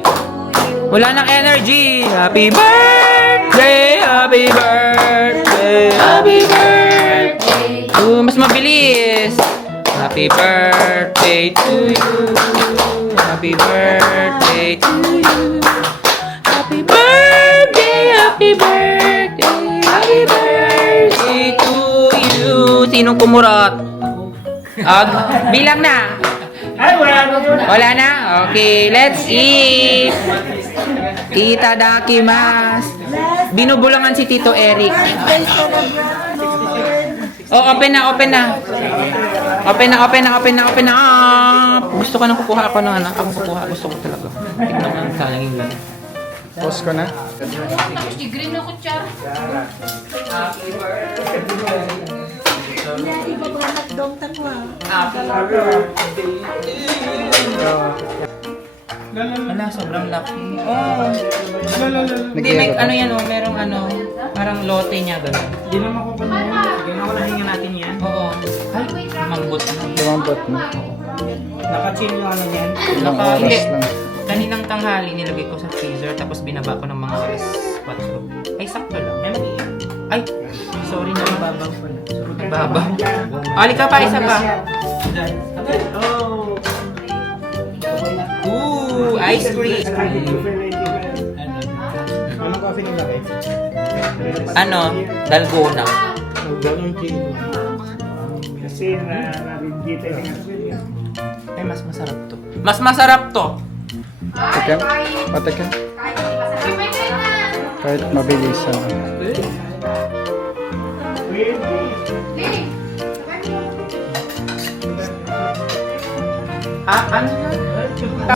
Wala nang energy. Happy birthday. Happy birthday. Happy birthday. Mas mabilis. Happy birthday to you. Happy birthday to you. Happy birthday. Happy birthday. Happy birthday to you. Sinong kumurot? Bilang na. Ay, wala na yun. Wala na? Okay, let's eat. Itadakimasu. Binubulungan si Tito Eric. Oh, open na, open na. Open na, open na, open na, open na. Gusto ko nang kukuha ako ng anak. Ako kukuha, gusto ko talaga. Tignan mo ang sayang yun. Pause ko na. Tapos di green na kutsara. Wala, sobrang laki. Oh. Hindi, may ano yan oh, merong ano, parang lote niya gano'n. Hindi naman ko pa naman. Ginawa na hinga natin yan. Oo. Ay, mambot na. Lumambot na. Naka-chill yung ano yan. Ilang Hindi. oras lang. Kaninang tanghali nilagay ko sa freezer tapos binaba ko ng mga alas 4. Ay, sakto lang. Ay, sorry na. Ibabaw pala. Ibabaw. Ali ka pa, isa pa. Oh. Ooh, ice cream. Anong coffee nilagay? Ano? Dalgona. Kasi na-ringgit ay Ay, mas masarap to. Mas masarap to. Patikan? Patikan? Kahit mabilisan. Ano yan?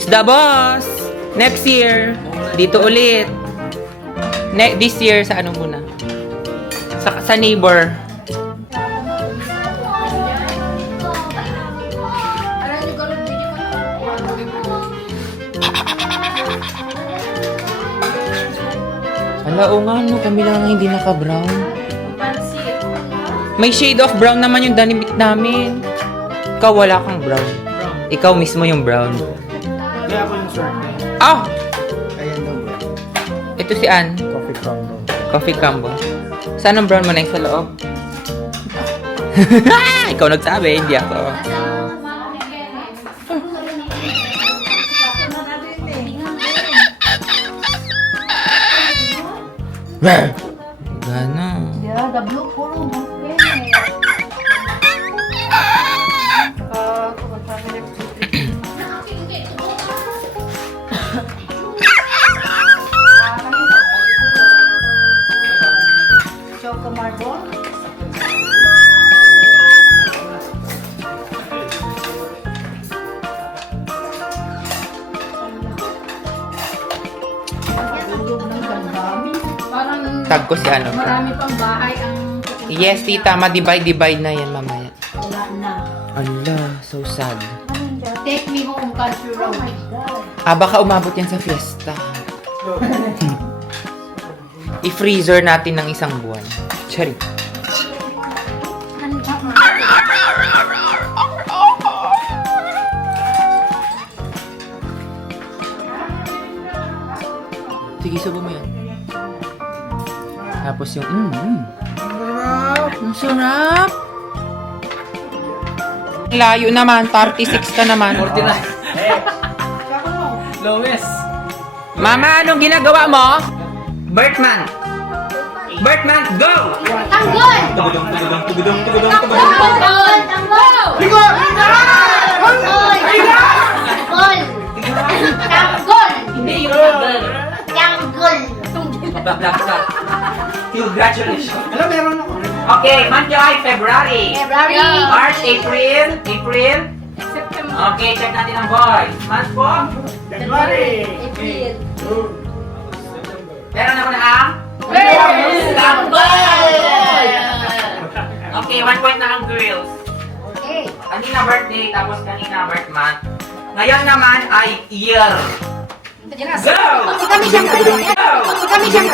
The boss! Next year, dito ulit. This year, sa ano muna? Sa neighbor. Ala, o nga, no, kami lang ang hindi naka-brown. May shade of brown naman yung damit namin. Ikaw, wala kang brown. Ikaw mismo yung brown. Kaya ako yung short. Ah! Ayan daw bro. Ito si Ann. Coffee crumble. Coffee crumble. Saan ang brown mo na yung sa loob? Ikaw nagsabi, hindi ako. Gana. Yeah, the blue puro mas Choco marble. Parang Tag ko si ano. marami pang bahay ang Yes, tita. Ma-divide na yan mamaya. wala na. Ala, so sad. Take me home, country road. Baka umabot yan sa fiesta. I-freezer natin ng isang buwan. Charing. Sige, subo mo yan. Tapos yung, ang sarap! Layo naman, 36 ka naman. 49. Lowest. Mama, anong ginagawa mo? Bertman! Bertman, go! Tanggol! Tanggol! Tanggol! Tanggol! Tanggol! Tanggol! Hindi yung tanggol. Tanggol! Mablabla ka. Congratulations. Alam, meron ako. Okay, month ay February. February! March, April. Okay, check natin ang boys. Month po. January. April! Meron ako na ang? Okay, 1 point na ang girls. Okay. Kanina birthday, tapos kanina birth month. Ngayon naman ay year. Go! Si kami siyang Go! Si kami siyang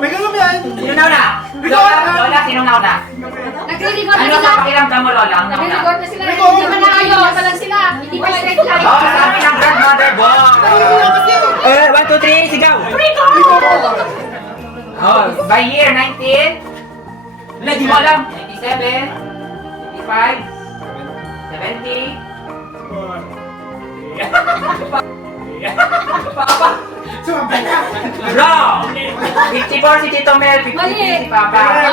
May ganun yan. Sino nauna? Lola, sino nauna? Nagre-record Ano na sila. sa pakiramdam mo, Lola? Ang nauna? Nagre-record na sila. Hindi pa naayos. Pa lang sila. Hindi pa straight line. Oh, sabi ng grandmother boy. 1, 2, 3, sigaw! Oh, by year 19? Wala, di mo alam. 97, 95, 70. Sumabay na. Wrong! 54 si Tito Mel, 53 si Papa.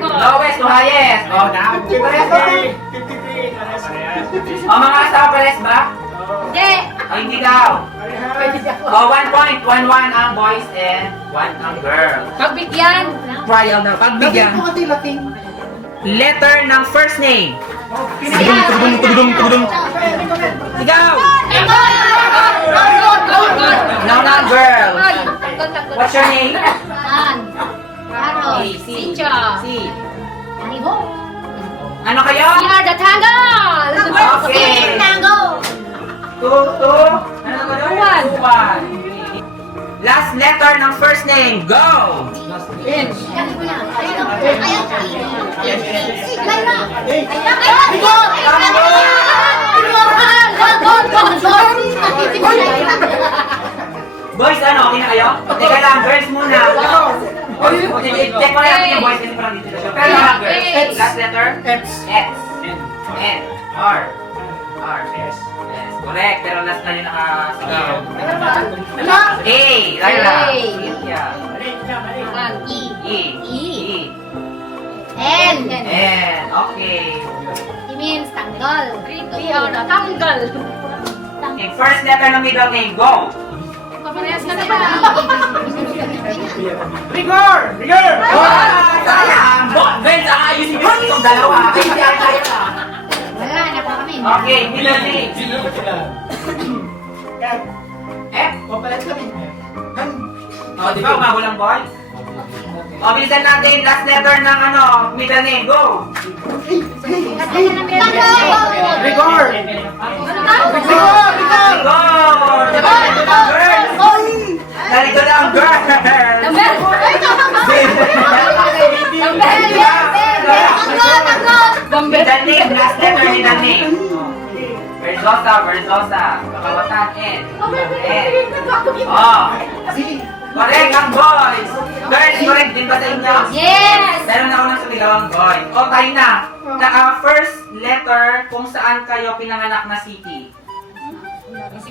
Lowest to highest. Oh, na. Pares ba? 53. Oh, mga asawa pares ba? Hindi. Oh, hindi daw. Oh, 1 point. 1-1 ang boys and 1 ang girls. Pagbigyan. Trial na pagbigyan. Letter ng first name. Sigaw! Now na girl. What's your name? A, C. C. Ano kayo? We are the Tangle! Okay. Tango! 2, 2. Ano ba doon? 2, 1. Last letter ng first name. Go! Ayun. Boys, ano? Okay na kayo? Teka lang, girls muna. Check mo na natin yung boys kasi parang dito na siya. Pero lang, girls. Last letter? X. X. N. R. R. S. S. Correct, pero last na yung nakasigaw. A. Lyra. Cynthia. E. E. N. N. Okay. It means tanggal. We are the tanggal. Yung first letter ng middle name, go! Paparehas ka na ba? Rigor! Rigor! Sayang! Girls, ayos mo itong dalawa. Wala, na po kami. Okay, middle name. F. F. Papalit kami. O, di ba? Umahol ang boy? O, bilisan natin. Last letter ng middle name. Go! Rigor! Rigor! Girls! Narito na ang girl! Middle name. Last letter middle name. Verzosa. Kakawatan. N. Oh. Correct ang boys. Girls, correct din ba sa inyo? Yes! Meron ako ng sumigawang boy. O, tayo na. First letter kung saan kayo pinanganak na city.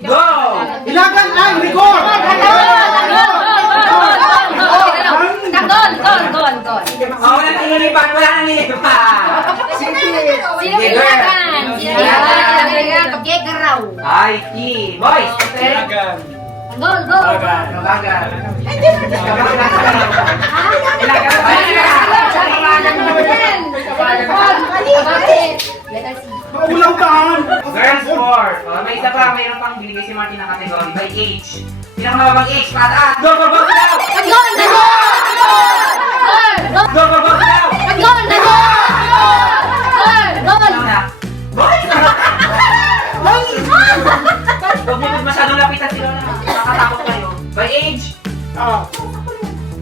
Go! Ilagan ay rigor! Gol. O, wala nang nilipan. Sino ilagan? Gagaraw. Ay, T. Boys, okay? Gol. Kabagan. Letter C. Maulang taan! Girls 4. O, may isa pa. Mayroon pang binigay si Martin na category by age. Pinakamababang age, pataas. Go! Gol. Ano na? Boys! Huwag mo masyadong lapitan sila na. Makatakot kayo. By age.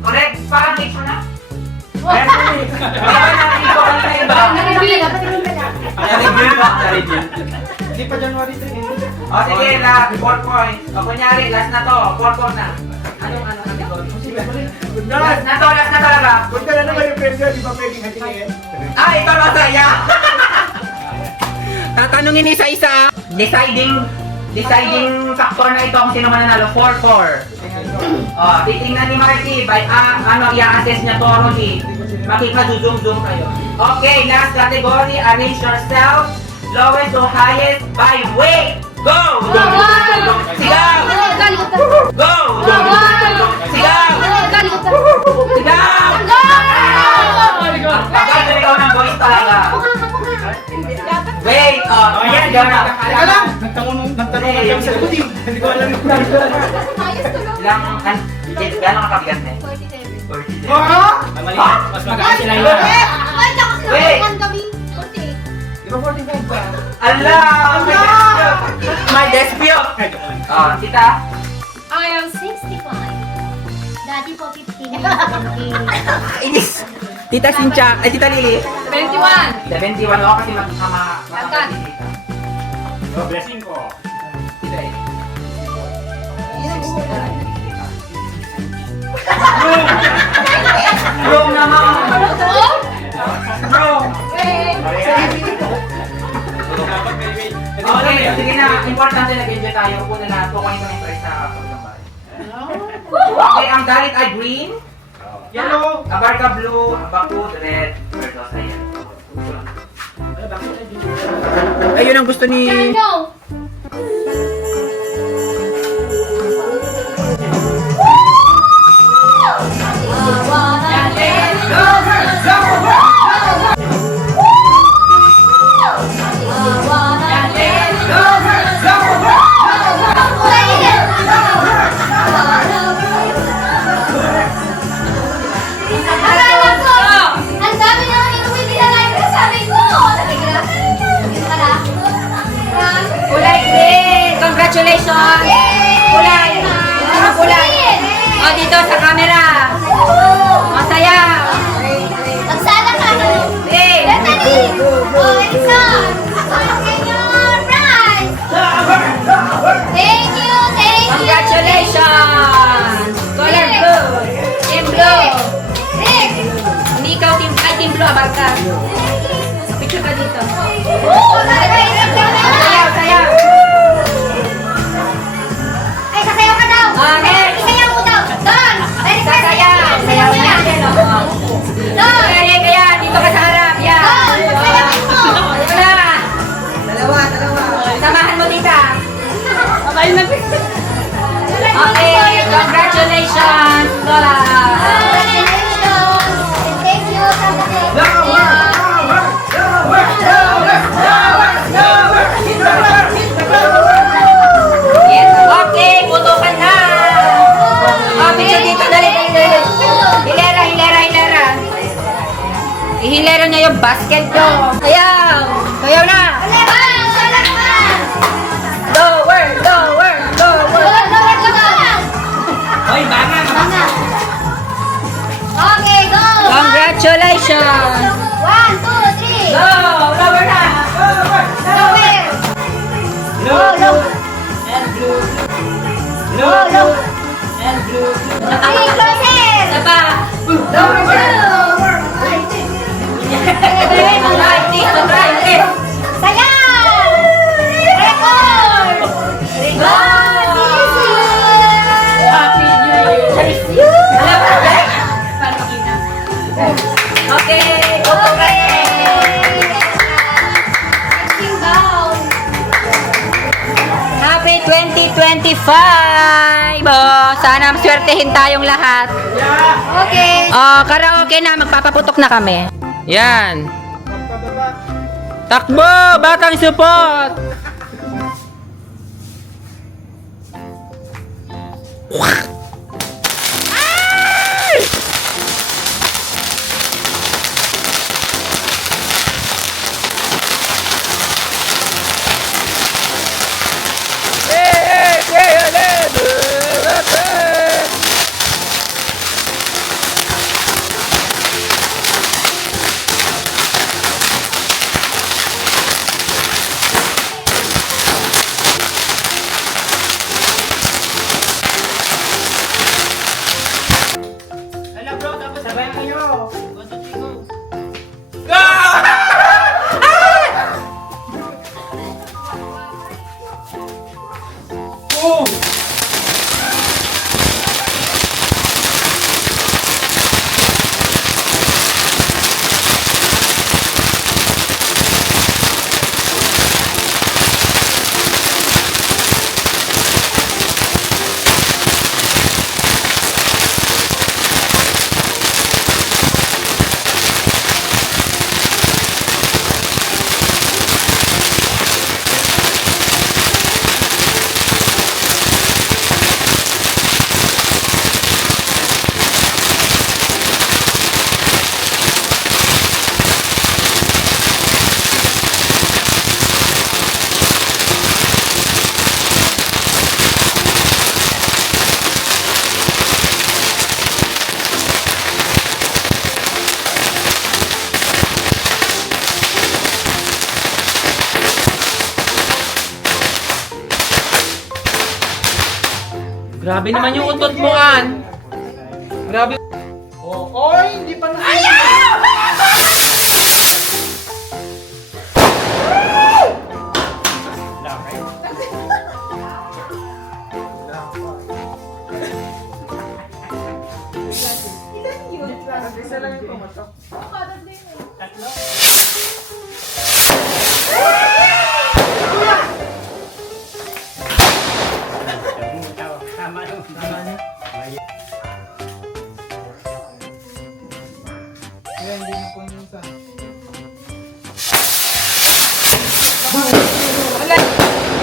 Correct. Parang age mo na? Very good. Narinig ko kanina iba. Hindi pa January 3. O sige, 4 points. O kunyari, last na to. 4 na. Anong category? Last na to talaga. Kung ka na naman yung pressure, di ba pwedeng hatingin? Ah, ito masaya! Tatanungin isa-isa. Deciding factor na ito kung sino mananalo. 4-4. Oh, titingnan ni Marty by i-assess niya thoroughly. Makika-zoom kayo. Okay, last category. Arrange yourself. Lowest to highest by weight. Go! Sigaw! Go! Sigaw! Sigaw! Ang tagal na ikaw ng boys talaga. Wait! Ayan, sigaw na. Teka lang! Nagtanong kami sa likod eh. Hindi ko alam yung Gano'ng kakabigat na 47. 47. Ah! Mas magaling sila yun. Ay, nakas Wait. na kami. 48. Di ba 45 ba? Ala! May dispute! Tita? I am 65. Daddy po 50. Inis! Tita Sincha, ay Tita Lily. 21. 71 ako kasi Agad. Blessing ko. Tita Lily. Bro naman! Bro! Okay, sige na. Importante nag-enjoy tayo. Una na, kukunin ko ng price na kapag ng bahay. Okay, ang dalit ay green. Yellow. Abarca blue, Bakud red, Verdosa yellow. Ayun ang gusto ni... Go. Ang dami naman inuwi nila live na sabi ko. Kulay green! Congratulations! Kulay! Ano kulay? O, dito sa camera! Masaya! Magsala ka. Green! Natalie! Oh, Edson! Okay, your prize! Thank you, thank you! Congratulations! Color blue! Team blue! Rick! Hindi ikaw team blue, abarka. Picture ka dito. Sayaw, sayaw! Ay, sasayaw ka daw! Okay. Sasayaw mo daw! Don! Sasayaw! Sayaw natin, o. Don! Kaya, dito ka sa harap, yan. Don! Sasayaw mo! Ito na! Dalawa. Samahan mo dita. Okay, congratulations, Lola. Congratulations! And thank you, Yes, okay, putukan na. Oh, picture dito, dali. Hilera. Ihilera niya yung basket ko. Sayaw na. Lower. Hoy, banga! Okay, go! Congratulations. 1, 2, 3! Go, lower na. Lower! Blue and blue. Blue and blue. Okay, closer! Isa pa. Lower blue! Right, dito, right. Sayaw! Record! Happy New Year. Paano makita? Okay, Okay! Sing down! Happy 2025! Oh, sana maswertehin tayong lahat. Okay! Oh, karaoke na, magpapaputok na kami. Yan. Takbo! Batang support! Hala bro, dapat sabayan kayo. 1, 2, 3, go. Grabe naman yung utot mo, An. Grabe. Oy, hindi pa na. Isa lang yung pumatok. Tatlo. Tama lang. Tama na. Kaya hindi na po yung isa.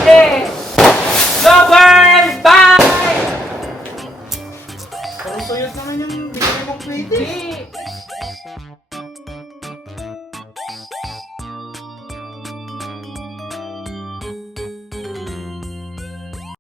Hey!